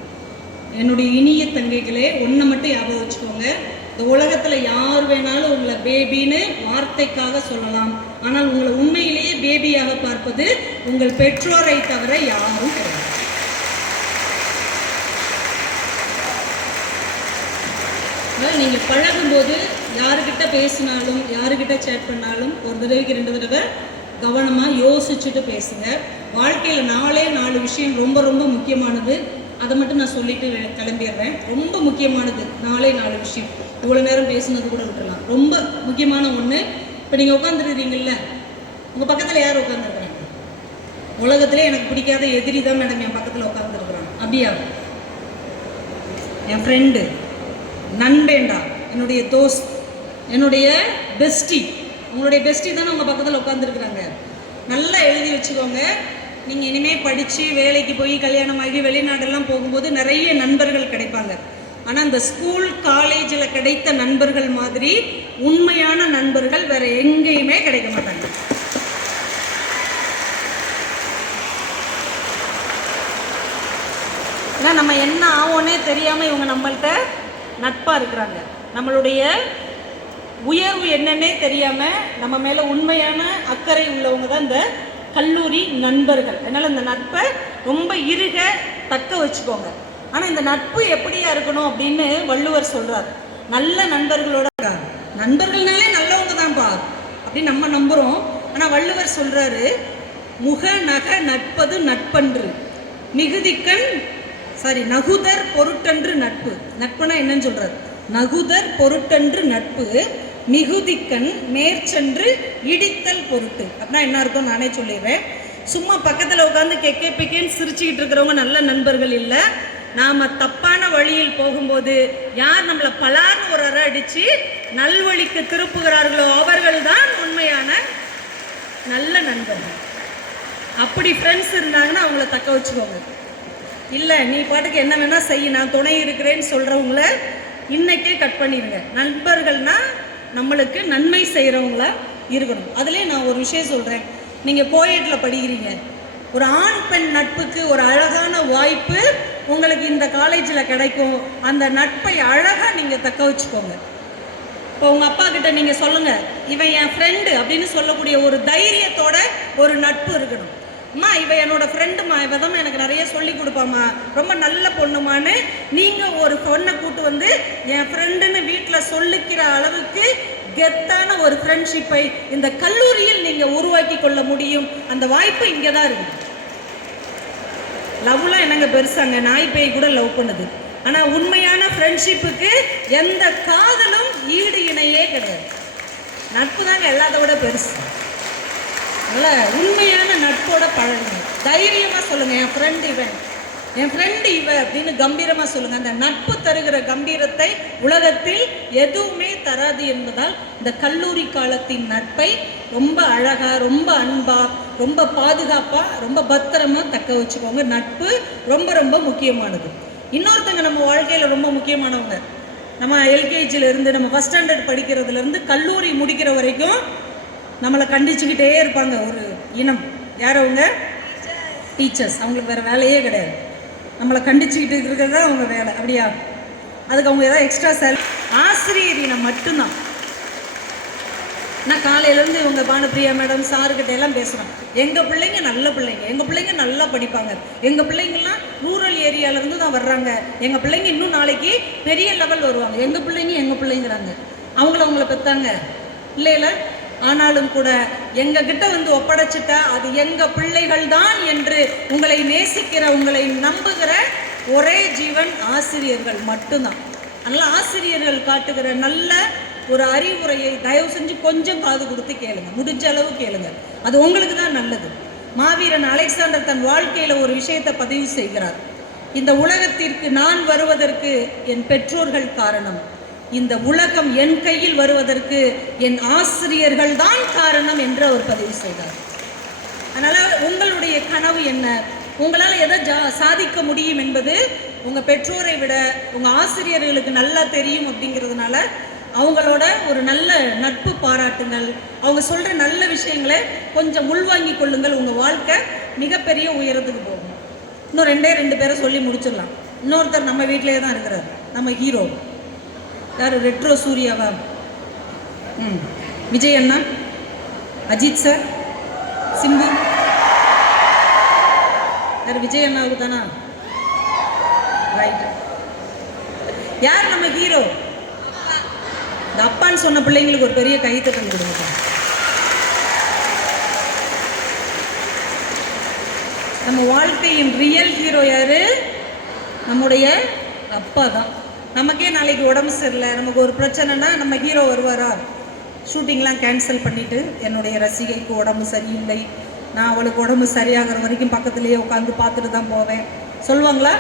என்னுடைய இனிய தங்கைகளே, ஒன்றை மட்டும் ஞாபகம் வச்சுக்கோங்க, இந்த உலகத்தில் யார் வேணாலும் உங்களை பேபின்னு வார்த்தைக்காக சொல்லலாம், ஆனால் உங்களை உண்மையிலேயே பேபியாக பார்ப்பது உங்கள் பெற்றோரை தவிர யாரும் கிடையாது. நீங்கள் பழகும்போது யாருக்கிட்ட பேசினாலும் யாருக்கிட்ட சேட் பண்ணாலும் ஒரு தடவைக்கு 2 தடவை கவனமாக யோசிச்சுட்டு பேசுங்க. வாழ்க்கையில் 4 விஷயம் ரொம்ப ரொம்ப முக்கியமானது, அதை மட்டும் நான் சொல்லிட்டு கிளம்பிடுறேன். ரொம்ப முக்கியமானது 4 விஷயம். இவ்வளோ நேரம் பேசுனது கூட விட்டுடலாம். ரொம்ப முக்கியமான ஒன்று, இப்போ நீங்கள் உட்காந்துருக்கீங்கல்ல, உங்கள் பக்கத்தில் யார் உட்காந்துருக்குறாங்க? உலகத்திலே எனக்கு பிடிக்காத எதிரி தான் மேடம் என் பக்கத்தில் உட்காந்துருக்குறாங்க. அப்படியா? என் ஃப்ரெண்டு, நண்பேண்டா, என்னுடைய தோஸ்த், என்னுடைய பெஸ்டி. உங்களுடைய பெஸ்டி தானே உங்கள் பக்கத்தில் உட்காந்துருக்குறாங்க. நல்லா எழுதி வச்சுக்கோங்க. நீங்கள் இனிமேல் படித்து வேலைக்கு போய் கல்யாணம் ஆகி வெளிநாடெல்லாம் போகும்போது நிறைய நண்பர்கள் கிடைப்பாங்க. ஆனால் இந்த ஸ்கூல் காலேஜில் கிடைத்த நண்பர்கள் மாதிரி உண்மையான நண்பர்கள் வேறு எங்கேயுமே கிடைக்க மாட்டாங்க. ஏன்னா நம்ம என்ன ஆவோன்னே தெரியாமல் இவங்க நம்மள்கிட்ட நட்பாக இருக்கிறாங்க. நம்மளுடைய உயர்வு என்னன்னே தெரியாமல் நம்ம மேலே உண்மையான அக்கறை உள்ளவங்க தான் இந்த கல்லூரி நண்பர்கள். அதனால் இந்த நட்பை ரொம்ப இறுக தக்க வச்சுக்கோங்க. ஆனால் இந்த நட்பு எப்படியா இருக்கணும் அப்படின்னு வள்ளுவர் சொல்கிறார். நல்ல நண்பர்களோட, நண்பர்கள்னாலே நல்லவங்க தான்ப்பா அப்படின்னு நம்ம நம்புகிறோம். ஆனால் வள்ளுவர் சொல்கிறாரு, முக நக நட்பது நட்பன்று மிகுதிக்கண் நகுதர் பொருட்டன்று நட்பு. நட்புனா என்னன்னு சொல்கிறார், நகுதர் பொருட்டன்று நட்பு மிகுதிக்கண் மேற்சென்று இடித்தல் பொருட்டு. அப்படின்னா என்ன அர்த்தம் நானே சொல்லிடுறேன். சும்மா பக்கத்தில் உட்காந்து கெக்கே பிக்கேன்னு சிரிச்சுக்கிட்டு இருக்கிறவங்க நல்ல நண்பர்கள் இல்லை. நாம் தப்பான வழியில் போகும்போது யார் நம்மளை பலார்னு ஒரு அறை அடித்து நல்வழிக்கு திருப்புகிறார்களோ அவர்கள் தான் உண்மையான நல்ல நண்பர்கள். அப்படி ஃப்ரெண்ட்ஸ் இருந்தாங்கன்னா அவங்கள தக்க வச்சுக்கோங்க. இல்லை நீ பாட்டுக்கு என்ன வேணால் செய்ய, நான் துணை இருக்கிறேன்னு சொல்கிறவங்கள இன்றைக்கே கட் பண்ணிடுங்க. நண்பர்கள்னால் நம்மளுக்கு நன்மை செய்கிறவங்களா இருக்கணும். அதுலேயே நான் ஒரு விஷயம் சொல்கிறேன். நீங்கள் கோயட்டில் படிக்கிறீங்க, ஒரு ஆண் பெண் நட்புக்கு ஒரு அழகான வாய்ப்பு உங்களுக்கு இந்த காலேஜில் கிடைக்கும். அந்த நட்பை அழகாக நீங்கள் தக்க வச்சுக்கோங்க. இப்போ உங்கள் அப்பா கிட்ட நீங்கள் சொல்லுங்கள், இவன் என் ஃப்ரெண்டு அப்படின்னு சொல்லக்கூடிய ஒரு தைரியத்தோட ஒரு நட்பு இருக்கணும். அம்மா இவ என்னோட ஃப்ரெண்டுமா, இவ தான் எனக்கு நிறைய சொல்லி கொடுப்பாம்மா, ரொம்ப நல்ல பொண்ணுமான்னு நீங்கள் ஒரு பொண்ணை கூட்டு வந்து என் ஃப்ரெண்டுன்னு வீட்டில் சொல்லிக்கிற அளவுக்கு கெத்தான ஒரு ஃப்ரெண்ட்ஷிப்பை இந்த கல்லூரியில் நீங்கள் உருவாக்கி கொள்ள முடியும். அந்த வாய்ப்பு இங்கே தான் இருக்குது. லவ்லாம் என்னங்க பெருசாங்க, நாய் பேய் கூட லவ் பண்ணுது. ஆனால் உண்மையான ஃப்ரெண்ட்ஷிப்புக்கு எந்த காதலும் ஈடு இணையே கிடையாது. நட்பு தாங்க எல்லாத்த விட பெருசு. அதனால் உண்மையான நட்போட பழகுங்க. தைரியமாக சொல்லுங்கள், என் ஃப்ரெண்டு இவன், என் ஃப்ரெண்டு இவ அப்படின்னு கம்பீரமாக சொல்லுங்கள். அந்த நட்பு தருகிற கம்பீரத்தை உலகத்தில் எதுவுமே தராது என்பதால் இந்த கல்லூரி காலத்தின் நட்பை ரொம்ப அழகாக, ரொம்ப அன்பாக, ரொம்ப பாதுகாப்பாக, ரொம்ப பத்திரமாக தக்க வச்சுக்கோங்க. நட்பு ரொம்ப ரொம்ப முக்கியமானது. இன்னொருத்தங்க நம்ம வாழ்க்கையில் ரொம்ப முக்கியமானவங்க. நம்ம எல்கேஜிலேருந்து நம்ம ஃபஸ்ட் ஸ்டாண்டர்ட் படிக்கிறதுலேருந்து கல்லூரி முடிக்கிற வரைக்கும் நம்மளை கண்டிச்சுக்கிட்டே இருப்பாங்க ஒரு இனம். யார் அவங்க? டீச்சர்ஸ். அவங்களுக்கு வேறு வேலையே கிடையாது. நம்மளை கண்டிச்சுக்கிட்டு இருக்கிறது தான் அவங்க வேலை. அப்படியா? அதுக்கு அவங்க ஏதாவது எக்ஸ்ட்ரா ஆசிரியர் இனம் மட்டும்தான். நான் காலையிலேருந்து இவங்க பானுப்பிரியா மேடம் சாருக்கிட்ட எல்லாம் பேசுகிறோம். எங்கள் பிள்ளைங்க நல்ல பிள்ளைங்க, எங்கள் பிள்ளைங்க நல்லா படிப்பாங்க, எங்கள் பிள்ளைங்கள்லாம் ரூரல் ஏரியாவிலேருந்து தான் வர்றாங்க, எங்கள் பிள்ளைங்க இன்னும் நாளைக்கு பெரிய லெவல் வருவாங்க, எங்கள் பிள்ளைங்கிறாங்க. அவங்கள பெற்றாங்க இல்லையில. ஆனாலும் கூட எங்ககிட்ட வந்து ஒப்படைச்சிட்டா அது எங்கள் பிள்ளைகள் தான் என்று உங்களை நேசிக்கிற, உங்களை நம்புகிற ஒரே ஜீவன் ஆசிரியர்கள் மட்டும்தான். அதனால் ஆசிரியர்கள் காட்டுகிற நல்ல ஒரு அறிவுரையை தயவு செஞ்சு கொஞ்சம் காது கொடுத்து கேளுங்க, முடிஞ்ச அளவு கேளுங்க, அது உங்களுக்கு தான் நல்லது. மாவீரன் அலெக்சாண்டர் தன் வாழ்க்கையில் ஒரு விஷயத்தை பதிவு செய்கிறார். இந்த உலகத்திற்கு நான் வருவதற்கு என் பெற்றோர்கள் காரணம், இந்த உலகம் என் கையில் வருவதற்கு என் ஆசிரியர்கள் தான் காரணம் என்று அவர் பதிவு செய்தார். அதனால் உங்களுடைய கனவு என்ன, உங்களால் எதை சாதிக்க முடியும் என்பது உங்கள் பெற்றோரை விட உங்கள் ஆசிரியர்களுக்கு நல்லா தெரியும். அப்படிங்கிறதுனால அவங்களோட ஒரு நல்ல நட்பு பாராட்டுங்கள், அவங்க சொல்கிற நல்ல விஷயங்களை கொஞ்சம் உள்வாங்கி கொள்ளுங்கள். உங்கள் வாழ்க்கை மிகப்பெரிய உயரத்துக்கு போகும். இன்னும் ரெண்டு பேரை சொல்லி முடிச்சிடலாம். இன்னொருத்தர் நம்ம வீட்டிலே தான் இருக்கிறார், நம்ம ஹீரோ. யார்? ரெட்ரோ சூர்யாவா? விஜய் அண்ணா, அஜித் சார், சிம்பு. யார்? விஜய் அண்ணாவுக்கு தானா? ரைட். யார் நம்ம ஹீரோ? இந்த அப்பான்னு சொன்ன பிள்ளைங்களுக்கு ஒரு பெரிய கைத்தட்டல் கொடுங்க. நம்ம வாழ்க்கையின் ரியல் ஹீரோ யாரு? நம்முடைய அப்பா தான். நமக்கே நாளைக்கு உடம்பு சரியில்லை, நமக்கு ஒரு பிரச்சனைனா நம்ம ஹீரோ வருவாரா? ஷூட்டிங்லாம் கேன்சல் பண்ணிவிட்டு, என்னுடைய ரசிகைக்கு உடம்பு சரியில்லை, நான் அவளுக்கு உடம்பு சரியாகிற வரைக்கும் பக்கத்துலேயே உட்காந்து பார்த்துட்டு தான் போவேன் சொல்லுவாங்களா?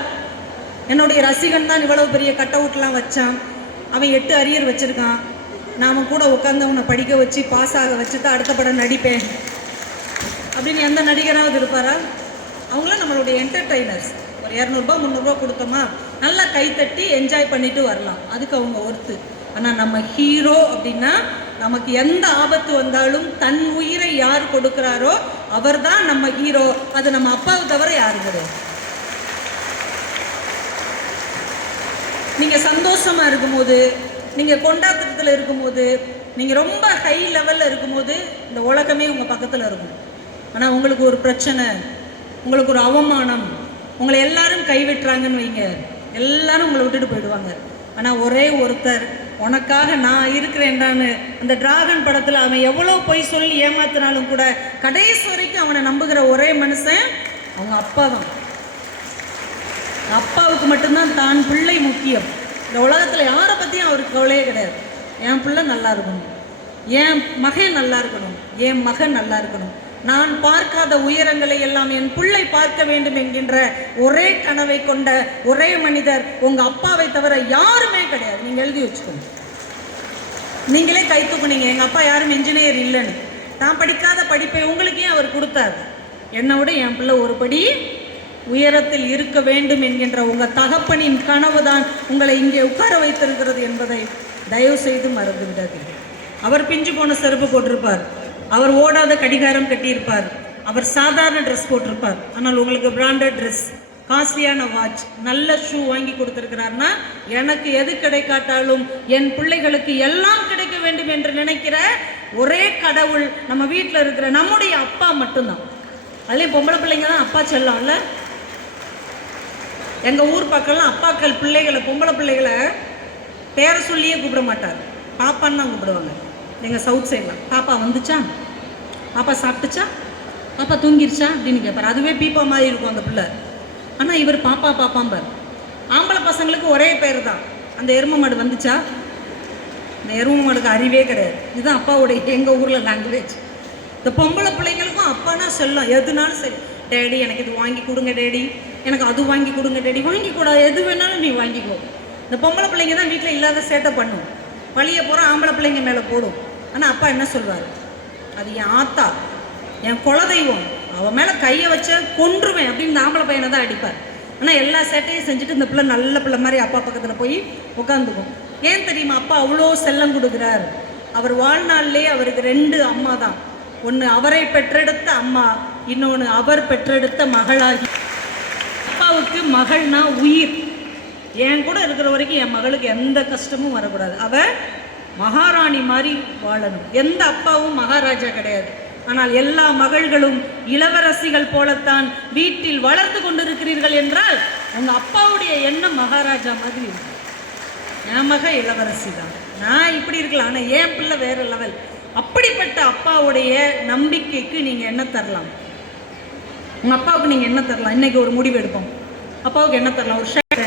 என்னுடைய ரசிகன் தான் இவ்வளவு பெரிய கட் அவுட்லாம் வச்சான், அவன் 8 அரியர் வச்சுருக்கான், நாம் கூட உட்காந்து அவனை படிக்க வச்சு பாஸ் ஆக வச்சு தான் அடுத்த படம் நடிப்பேன் அப்படின்னு எந்த நடிகராவது இருப்பாரா? அவங்களாம் நம்மளுடைய என்டர்டெய்னர்ஸ். ஒரு 200 300 கொடுத்தோமா நல்லா கைத்தட்டி என்ஜாய் பண்ணிட்டு வரலாம், அதுக்கு அவங்க ஒர்த்து. ஆனால் நம்ம ஹீரோ அப்படின்னா நமக்கு எந்த ஆபத்து வந்தாலும் தன் உயிரை யார் கொடுக்குறாரோ அவர் தான் நம்ம ஹீரோ. அது நம்ம அப்பாவை தவிர யாரு கிடையாது. நீங்கள் சந்தோஷமாக இருக்கும்போது, நீங்கள் கொண்டாட்டத்தில் இருக்கும்போது, நீங்கள் ரொம்ப ஹை லெவலில் இருக்கும்போது இந்த உலகமே உங்கள் பக்கத்தில் இருக்கும். ஆனால் உங்களுக்கு ஒரு பிரச்சனை, உங்களுக்கு ஒரு அவமானம், உங்களை எல்லாரும் கைவிட்டுறாங்கன்னு வைங்க, எல்லாரும் உங்களை விட்டுட்டு போயிடுவாங்க. ஆனால் ஒரே ஒருத்தர் உனக்காக நான் இருக்கிறேன்டான்னு அந்த டிராகன் படத்தில் அவன் எவ்வளோ பொய் சொல்லி ஏமாத்தினாலும் கூட கடைசி வரைக்கும் அவனை நம்புகிற ஒரே மனுஷன் அவங்க அப்பா தான். அப்பாவுக்கு மட்டும்தான் தான் பிள்ளை முக்கியம். இந்த உலகத்தில் யாரை பற்றியும் அவருக்கு கவலையே கிடையாது. என் பிள்ளை நல்லா இருக்கணும், என் மகன் நல்லா இருக்கணும், என் மகன் நல்லா இருக்கணும், நான் பார்க்காத உயரங்களை எல்லாம் என் பிள்ளை பார்க்க வேண்டும் என்கின்ற ஒரே கனவை கொண்ட ஒரே மனிதர் உங்கள் அப்பாவை தவிர யாருமே கிடையாது. நீங்கள் எழுதி வச்சுக்கணும், நீங்களே கை தூக்குனீங்க. எங்கள் அப்பா யாரும் இன்ஜினியர் இல்லைன்னு, தான் படிக்காத படிப்பை உங்களுக்கே அவர் கொடுத்தார். என்னை விட என் பிள்ளை ஒரு படி உயரத்தில் இருக்க வேண்டும் என்கின்ற உங்கள் தகப்பனின் கனவு தான் உங்களை இங்கே உட்கார வைத்திருக்கிறது என்பதை தயவு செய்து மறந்து விடாதீர்கள். அவர் பிஞ்சு போன செருப்பு போட்டிருப்பார், அவர் ஓடாத கடிகாரம் கட்டியிருப்பார், அவர் சாதாரண ட்ரெஸ் போட்டிருப்பார். ஆனால் உங்களுக்கு பிராண்டட் ட்ரெஸ், காஸ்ட்லியான வாட்ச், நல்ல ஷூ வாங்கி கொடுத்துருக்கிறார்னா எனக்கு எது கிடைக்காட்டாலும் என் பிள்ளைகளுக்கு எல்லாம் கிடைக்க வேண்டும் என்று நினைக்கிற ஒரே கடவுள் நம்ம வீட்டில் இருக்கிற நம்முடைய அப்பா மட்டும்தான். அதுலேயும் பொம்பளை பிள்ளைங்க தான் அப்பா செல்லம் இல்லை. எங்கள் ஊர் பக்கம்லாம் அப்பாக்கள் பிள்ளைகளை, பொம்பளை பிள்ளைகளை பேரை சொல்லியே கூப்பிட மாட்டார், பாப்பான்னு தான் கூப்பிடுவாங்க. எங்கள் சவுத் சைடில் பாப்பா வந்துச்சா, பாப்பா சாப்பிட்டுச்சா, பாப்பா தூங்கிருச்சா அப்படின்னு கேட்பார். அதுவே பீப்பா மாதிரி இருக்கும் அந்த பிள்ளை. ஆனால் இவர் பாப்பா பாப்பாம்பார். ஆம்பளை பசங்களுக்கு ஒரே பேர் தான். அந்த எருமை மாடு வந்துச்சா, இந்த எருமை மாடுக்கு அறிவே கிடையாது. இதுதான் அப்பாவுடைய எங்கள் ஊரில் லாங்குவேஜ். இந்த பொம்பளை பிள்ளைங்களுக்கும் அப்பானா செல்லம், எதுனாலும் சரி, டேடி எனக்கு இது வாங்கி கொடுங்க டேடி, எனக்கு அது வாங்கி கொடுங்க டேடி, வாங்கி கூடாது, எது வேணாலும் நீ வாங்கிக்கோ. இந்த பொம்பளை பிள்ளைங்க தான் வீட்டில் இல்லாத சேட்டை பண்ணும், வழியை போகிற ஆம்பளை பிள்ளைங்க மேலே போடும். ஆனால் அப்பா என்ன சொல்வார், அது என் ஆத்தா, என் குலதெய்வம், அவன் மேலே கையை வச்ச கொன்றுவேன் அப்படின்னு இந்த ஆம்பளை பையனை தான் அடிப்பார். ஆனால் எல்லா சேட்டையும் செஞ்சுட்டு இந்த பிள்ளை நல்ல பிள்ளை மாதிரி அப்பா பக்கத்தில் போய் உட்காந்துக்கும். ஏன் தெரியுமா? அப்பா அவ்வளோ செல்லம் கொடுக்குறார். அவர் வாழ்நாள்லேயே அவருக்கு 2 அம்மா தான். ஒன்று அவரை பெற்றெடுத்த அம்மா, இன்னொன்று அவர் பெற்றெடுத்த மகளாகி. அப்பா அப்பாவுக்கு மகள்னா உயிர். என் கூட இருக்கிற வரைக்கும் என் மகளுக்கு எந்த கஷ்டமும் வரக்கூடாது. அவள் மகாராணி மாதிரி வாழணும். எந்த அப்பாவும் மகாராஜா கிடையாது. ஆனால் எல்லா மகள்களும் இளவரசிகள் போலத்தான் வீட்டில் வளர்ந்து கொண்டிருக்கிறீர்கள் என்றால் உங்கள் அப்பாவுடைய எண்ணம் மகாராஜா மாதிரி இருக்கு. என் மக இளவரசி தான், நான் இப்படி இருக்கலாம், ஆனால் என் பிள்ளை வேறு லெவல். அப்படிப்பட்ட அப்பாவுடைய நம்பிக்கைக்கு நீங்கள் என்ன தரலாம்? உங்கள் அப்பாவுக்கு நீங்கள் என்ன தரலாம்? இன்றைக்கி ஒரு முடிவு எடுப்போம். அப்பாவுக்கு என்ன தரலாம்? ஒரு ஷர்ட்.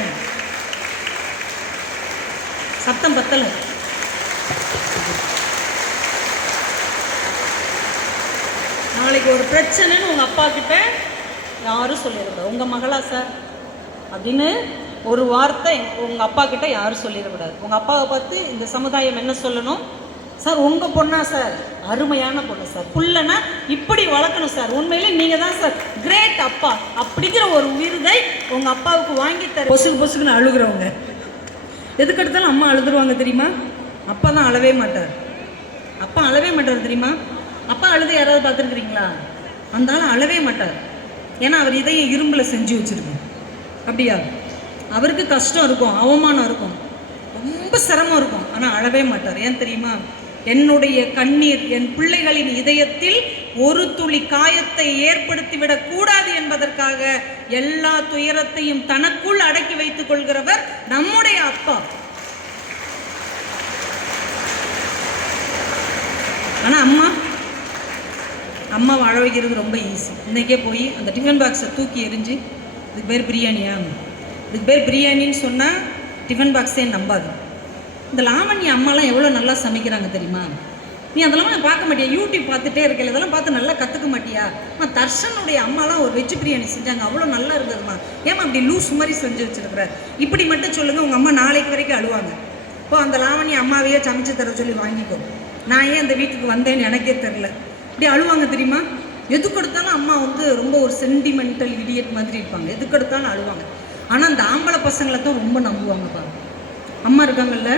சத்தம் பத்தலை. நாளைக்கு ஒரு பிரச்சனைன்னு உங்கள் அப்பா கிட்ட யாரும் சொல்லிடக்கூடாது. உங்கள் மகளா சார் அப்படின்னு ஒரு வார்த்தை உங்கள் அப்பா கிட்ட யாரும் சொல்லிடக்கூடாது. உங்கள் அப்பாவை பார்த்து இந்த சமுதாயம் என்ன சொல்லணும்? சார் உங்கள் பொண்ணா சார்? அருமையான பொண்ணு சார், புள்ளனா இப்படி வளர்க்கணும் சார், உண்மையிலே நீங்கள் தான் சார் கிரேட் அப்பா அப்படிங்கிற ஒரு விருதை உங்கள் அப்பாவுக்கு வாங்கி தர. பொசுக்குன்னு அழுகிறவங்க எதுக்கு எடுத்தாலும் அம்மா அழுதுருவாங்க தெரியுமா? அப்பா தான் அழவே மாட்டார். அப்பா அழவே மாட்டார் தெரியுமா? அப்பா அழுது யாராவது பார்த்துருக்குறீங்களா? அந்த ஆள் அழவே மாட்டார். ஏன்னா அவர் இதையும் இரும்பில் செஞ்சு வச்சுருக்கோம். அப்படியா? அவருக்கு கஷ்டம் இருக்கும், அவமானம் இருக்கும், ரொம்ப சிரமம் இருக்கும், ஆனால் அழவே மாட்டார். ஏன் தெரியுமா? என்னுடைய கண்ணீர் என் பிள்ளைகளின் இதயத்தில் ஒரு துளி காயத்தை ஏற்படுத்திவிடக் கூடாது என்பதற்காக எல்லா துயரத்தையும் தனக்குள் அடக்கி வைத்துக் கொள்கிறவர் நம்முடைய அப்பா. ஆனால் அம்மா வாழ வைக்கிறது ரொம்ப ஈஸி. இன்றைக்கே போய் அந்த டிஃபன் பாக்ஸை தூக்கி எரிஞ்சு இதுக்கு பேர் பிரியாணியா, இதுக்கு பேர் பிரியாணின்னு சொன்னால் டிஃபன் பாக்ஸே நம்பாது. இந்த லாவண்ய அம்மாலாம் எவ்வளோ நல்லா சமைக்கிறாங்க தெரியுமா? நீ அதெல்லாம் பார்க்க மாட்டியா? யூடியூப் பார்த்துட்டே இருக்கல, இதெல்லாம் பார்த்து நல்லா கற்றுக்க மாட்டியா? தர்ஷனுடைய அம்மாலாம் ஒரு வெஜ் பிரியாணி செஞ்சாங்க, அவ்வளோ நல்லா இருந்ததுமா. ஏமா அப்படி லூஸ் மாதிரி செஞ்சு வச்சுருக்குற? இப்படி மட்டும் சொல்லுங்கள், உங்கள் அம்மா நாளைக்கு வரைக்கும் அழுவாங்க. இப்போ அந்த லாவண்ய அம்மாவையே சமைச்சு தர சொல்லி வாங்கிக்கோ. நான் ஏன் அந்த வீட்டுக்கு வந்தேன்னு எனக்கே தெரில. இப்படி அழுவாங்க தெரியுமா? எதுக்கு எடுத்தாலும் அம்மா ரொம்ப ஒரு சென்டிமெண்டல் இடியட் மாதிரி இருப்பாங்க, எதுக்கு எடுத்தாலும் அழுவாங்க. ஆனால் அந்த ஆம்பளை பசங்களை தான் ரொம்ப நம்புவாங்கப்பா. அம்மா இருக்காங்கல்ல,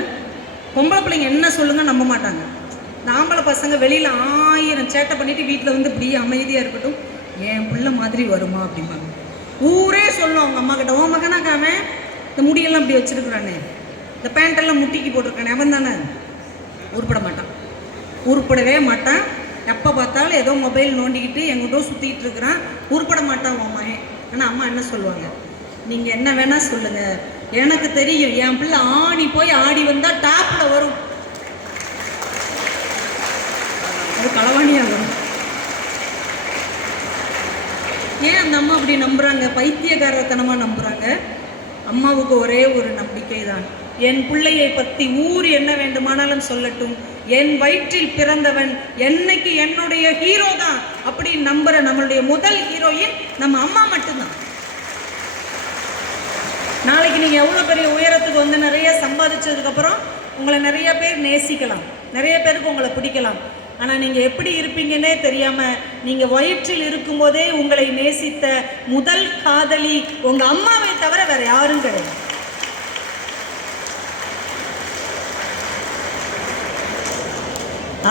பொம்பளை பிள்ளைங்க என்ன சொல்லுங்க நம்ப மாட்டாங்க. இந்த ஆம்பளை பசங்க வெளியில் 1000 சேட்டை பண்ணிவிட்டு வீட்டில் இப்படியே அமைதியாக இருக்கட்டும், என் பிள்ளை மாதிரி வருமா அப்படிம்பாங்க. ஊரே சொல்லும் அவங்க அம்மா கிட்ட, உன் மகனாக்காம இந்த முடியெல்லாம் இப்படி வச்சுருக்குறானே, இந்த பேண்டெல்லாம் முட்டிக்கு போட்டிருக்கானே, அவன் தானே. உருப்படவே மாட்டான். எப்போ பார்த்தாலும் ஏதோ மொபைல் நோண்டிக்கிட்டு எங்கிட்ட சுற்றிக்கிட்டு இருக்கிறான், உருப்பட மாட்டான் உன் மகன். ஆனால் அம்மா என்ன சொல்லுவாங்க? நீங்கள் என்ன வேணால் சொல்லுங்கள், எனக்கு தெரியும் என் பிள்ளை ஆடி போய் ஆடி வந்தால் டாப்பில் வரும், அது களவாணியாக வரும். ஏன் அந்த அம்மா அப்படி நம்புகிறாங்க? பைத்தியகாரத்தனமாக நம்புகிறாங்க. அம்மாவுக்கு ஒரே ஒரு நம்பிக்கை தான், என் பிள்ளையை பற்றி ஊர் என்ன வேண்டுமானாலும் சொல்லட்டும், என் வயிற்றில் பிறந்தவன் என்னைக்கு என்னுடைய ஹீரோ தான் அப்படி நம்புற நம்மளுடைய முதல் ஹீரோயின் நம்ம அம்மா மட்டும்தான். நாளைக்கு நீங்கள் எவ்வளோ பெரிய உயரத்துக்கு நிறைய சம்பாதிச்சதுக்கப்புறம் உங்களை நிறைய பேர் நேசிக்கலாம், நிறைய பேருக்கு உங்களை பிடிக்கலாம். ஆனால் நீங்கள் எப்படி இருப்பீங்கன்னே தெரியாமல் நீங்கள் வயிற்றில் இருக்கும்போதே உங்களை நேசித்த முதல் காதலி உங்கள் அம்மாவை தவிர வேறு யாரும் கிடையாது.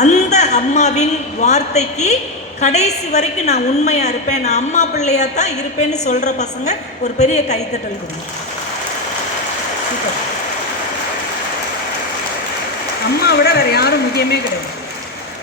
அந்த அம்மாவின் வார்த்தைக்கு கடைசி வரைக்கும் நான் உண்மையாக இருப்பேன், நான் அம்மா பிள்ளையாக தான் இருப்பேன்னு சொல்கிற பசங்க ஒரு பெரிய கைத்தட்டல் கொடுங்க. அம்மா விட வேறு யாரும் முக்கியமே கிடையாது.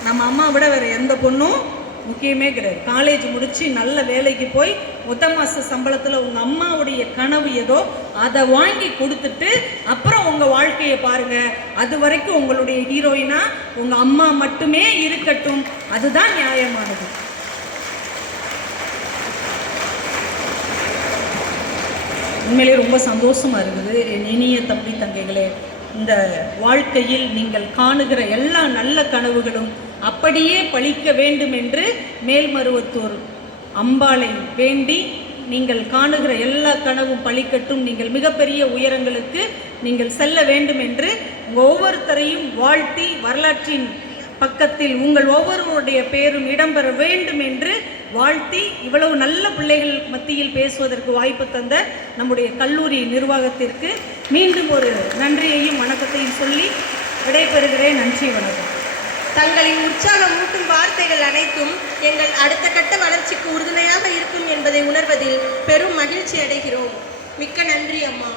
நம்ம அம்மா விட வேறு எந்த பொண்ணும் முக்கியமே கிடையாது. காலேஜ் முடித்து நல்ல வேலைக்கு போய் முதல் மாத சம்பளத்தில் உங்கள் அம்மாவுடைய கனவு ஏதோ அதை வாங்கி கொடுத்துட்டு அப்புறம் உங்கள் வாழ்க்கையை பாருங்கள். அது வரைக்கும் உங்களுடைய ஹீரோயினா உங்கள் அம்மா மட்டுமே இருக்கட்டும், அதுதான் நியாயமானது. உண்மையிலே ரொம்ப சந்தோஷமாக இருக்குது என் இனிய தம்பி தங்கைகளே. இந்த வாழ்க்கையில் நீங்கள் காணுகிற எல்லா நல்ல கனவுகளும் அப்படியே பழிக்க வேண்டும் என்று மேல்மருவத்தூர் அம்பாளை வேண்டி நீங்கள் காணுகிற எல்லா கனவும் பழிக்கட்டும், நீங்கள் மிகப்பெரிய உயரங்களுக்கு நீங்கள் செல்ல வேண்டும் என்று ஒவ்வொருத்தரையும் வாழ்த்தி வரலாற்றின் பக்கத்தில் உங்கள் ஒவ்வொருவருடைய பேரும் இடம்பெற வேண்டும் என்று வாழ்த்தி இவ்வளவு நல்ல பிள்ளைகள் மத்தியில் பேசுவதற்கு வாய்ப்பு தந்த நம்முடைய கல்லூரி நிர்வாகத்திற்கு மீண்டும் ஒரு நன்றியையும் வணக்கத்தையும் சொல்லி விடைபெறுகிறேன். நன்றி, வணக்கம். தங்களின் உற்சாகமூட்டும் வார்த்தைகள் அனைத்தும் எங்கள் அடுத்த கட்ட வளர்ச்சிக்கு உறுதுணையாக இருக்கும் என்பதை உணர்வதில் பெரும் மகிழ்ச்சி அடைகிறோம். மிக்க நன்றி அம்மா.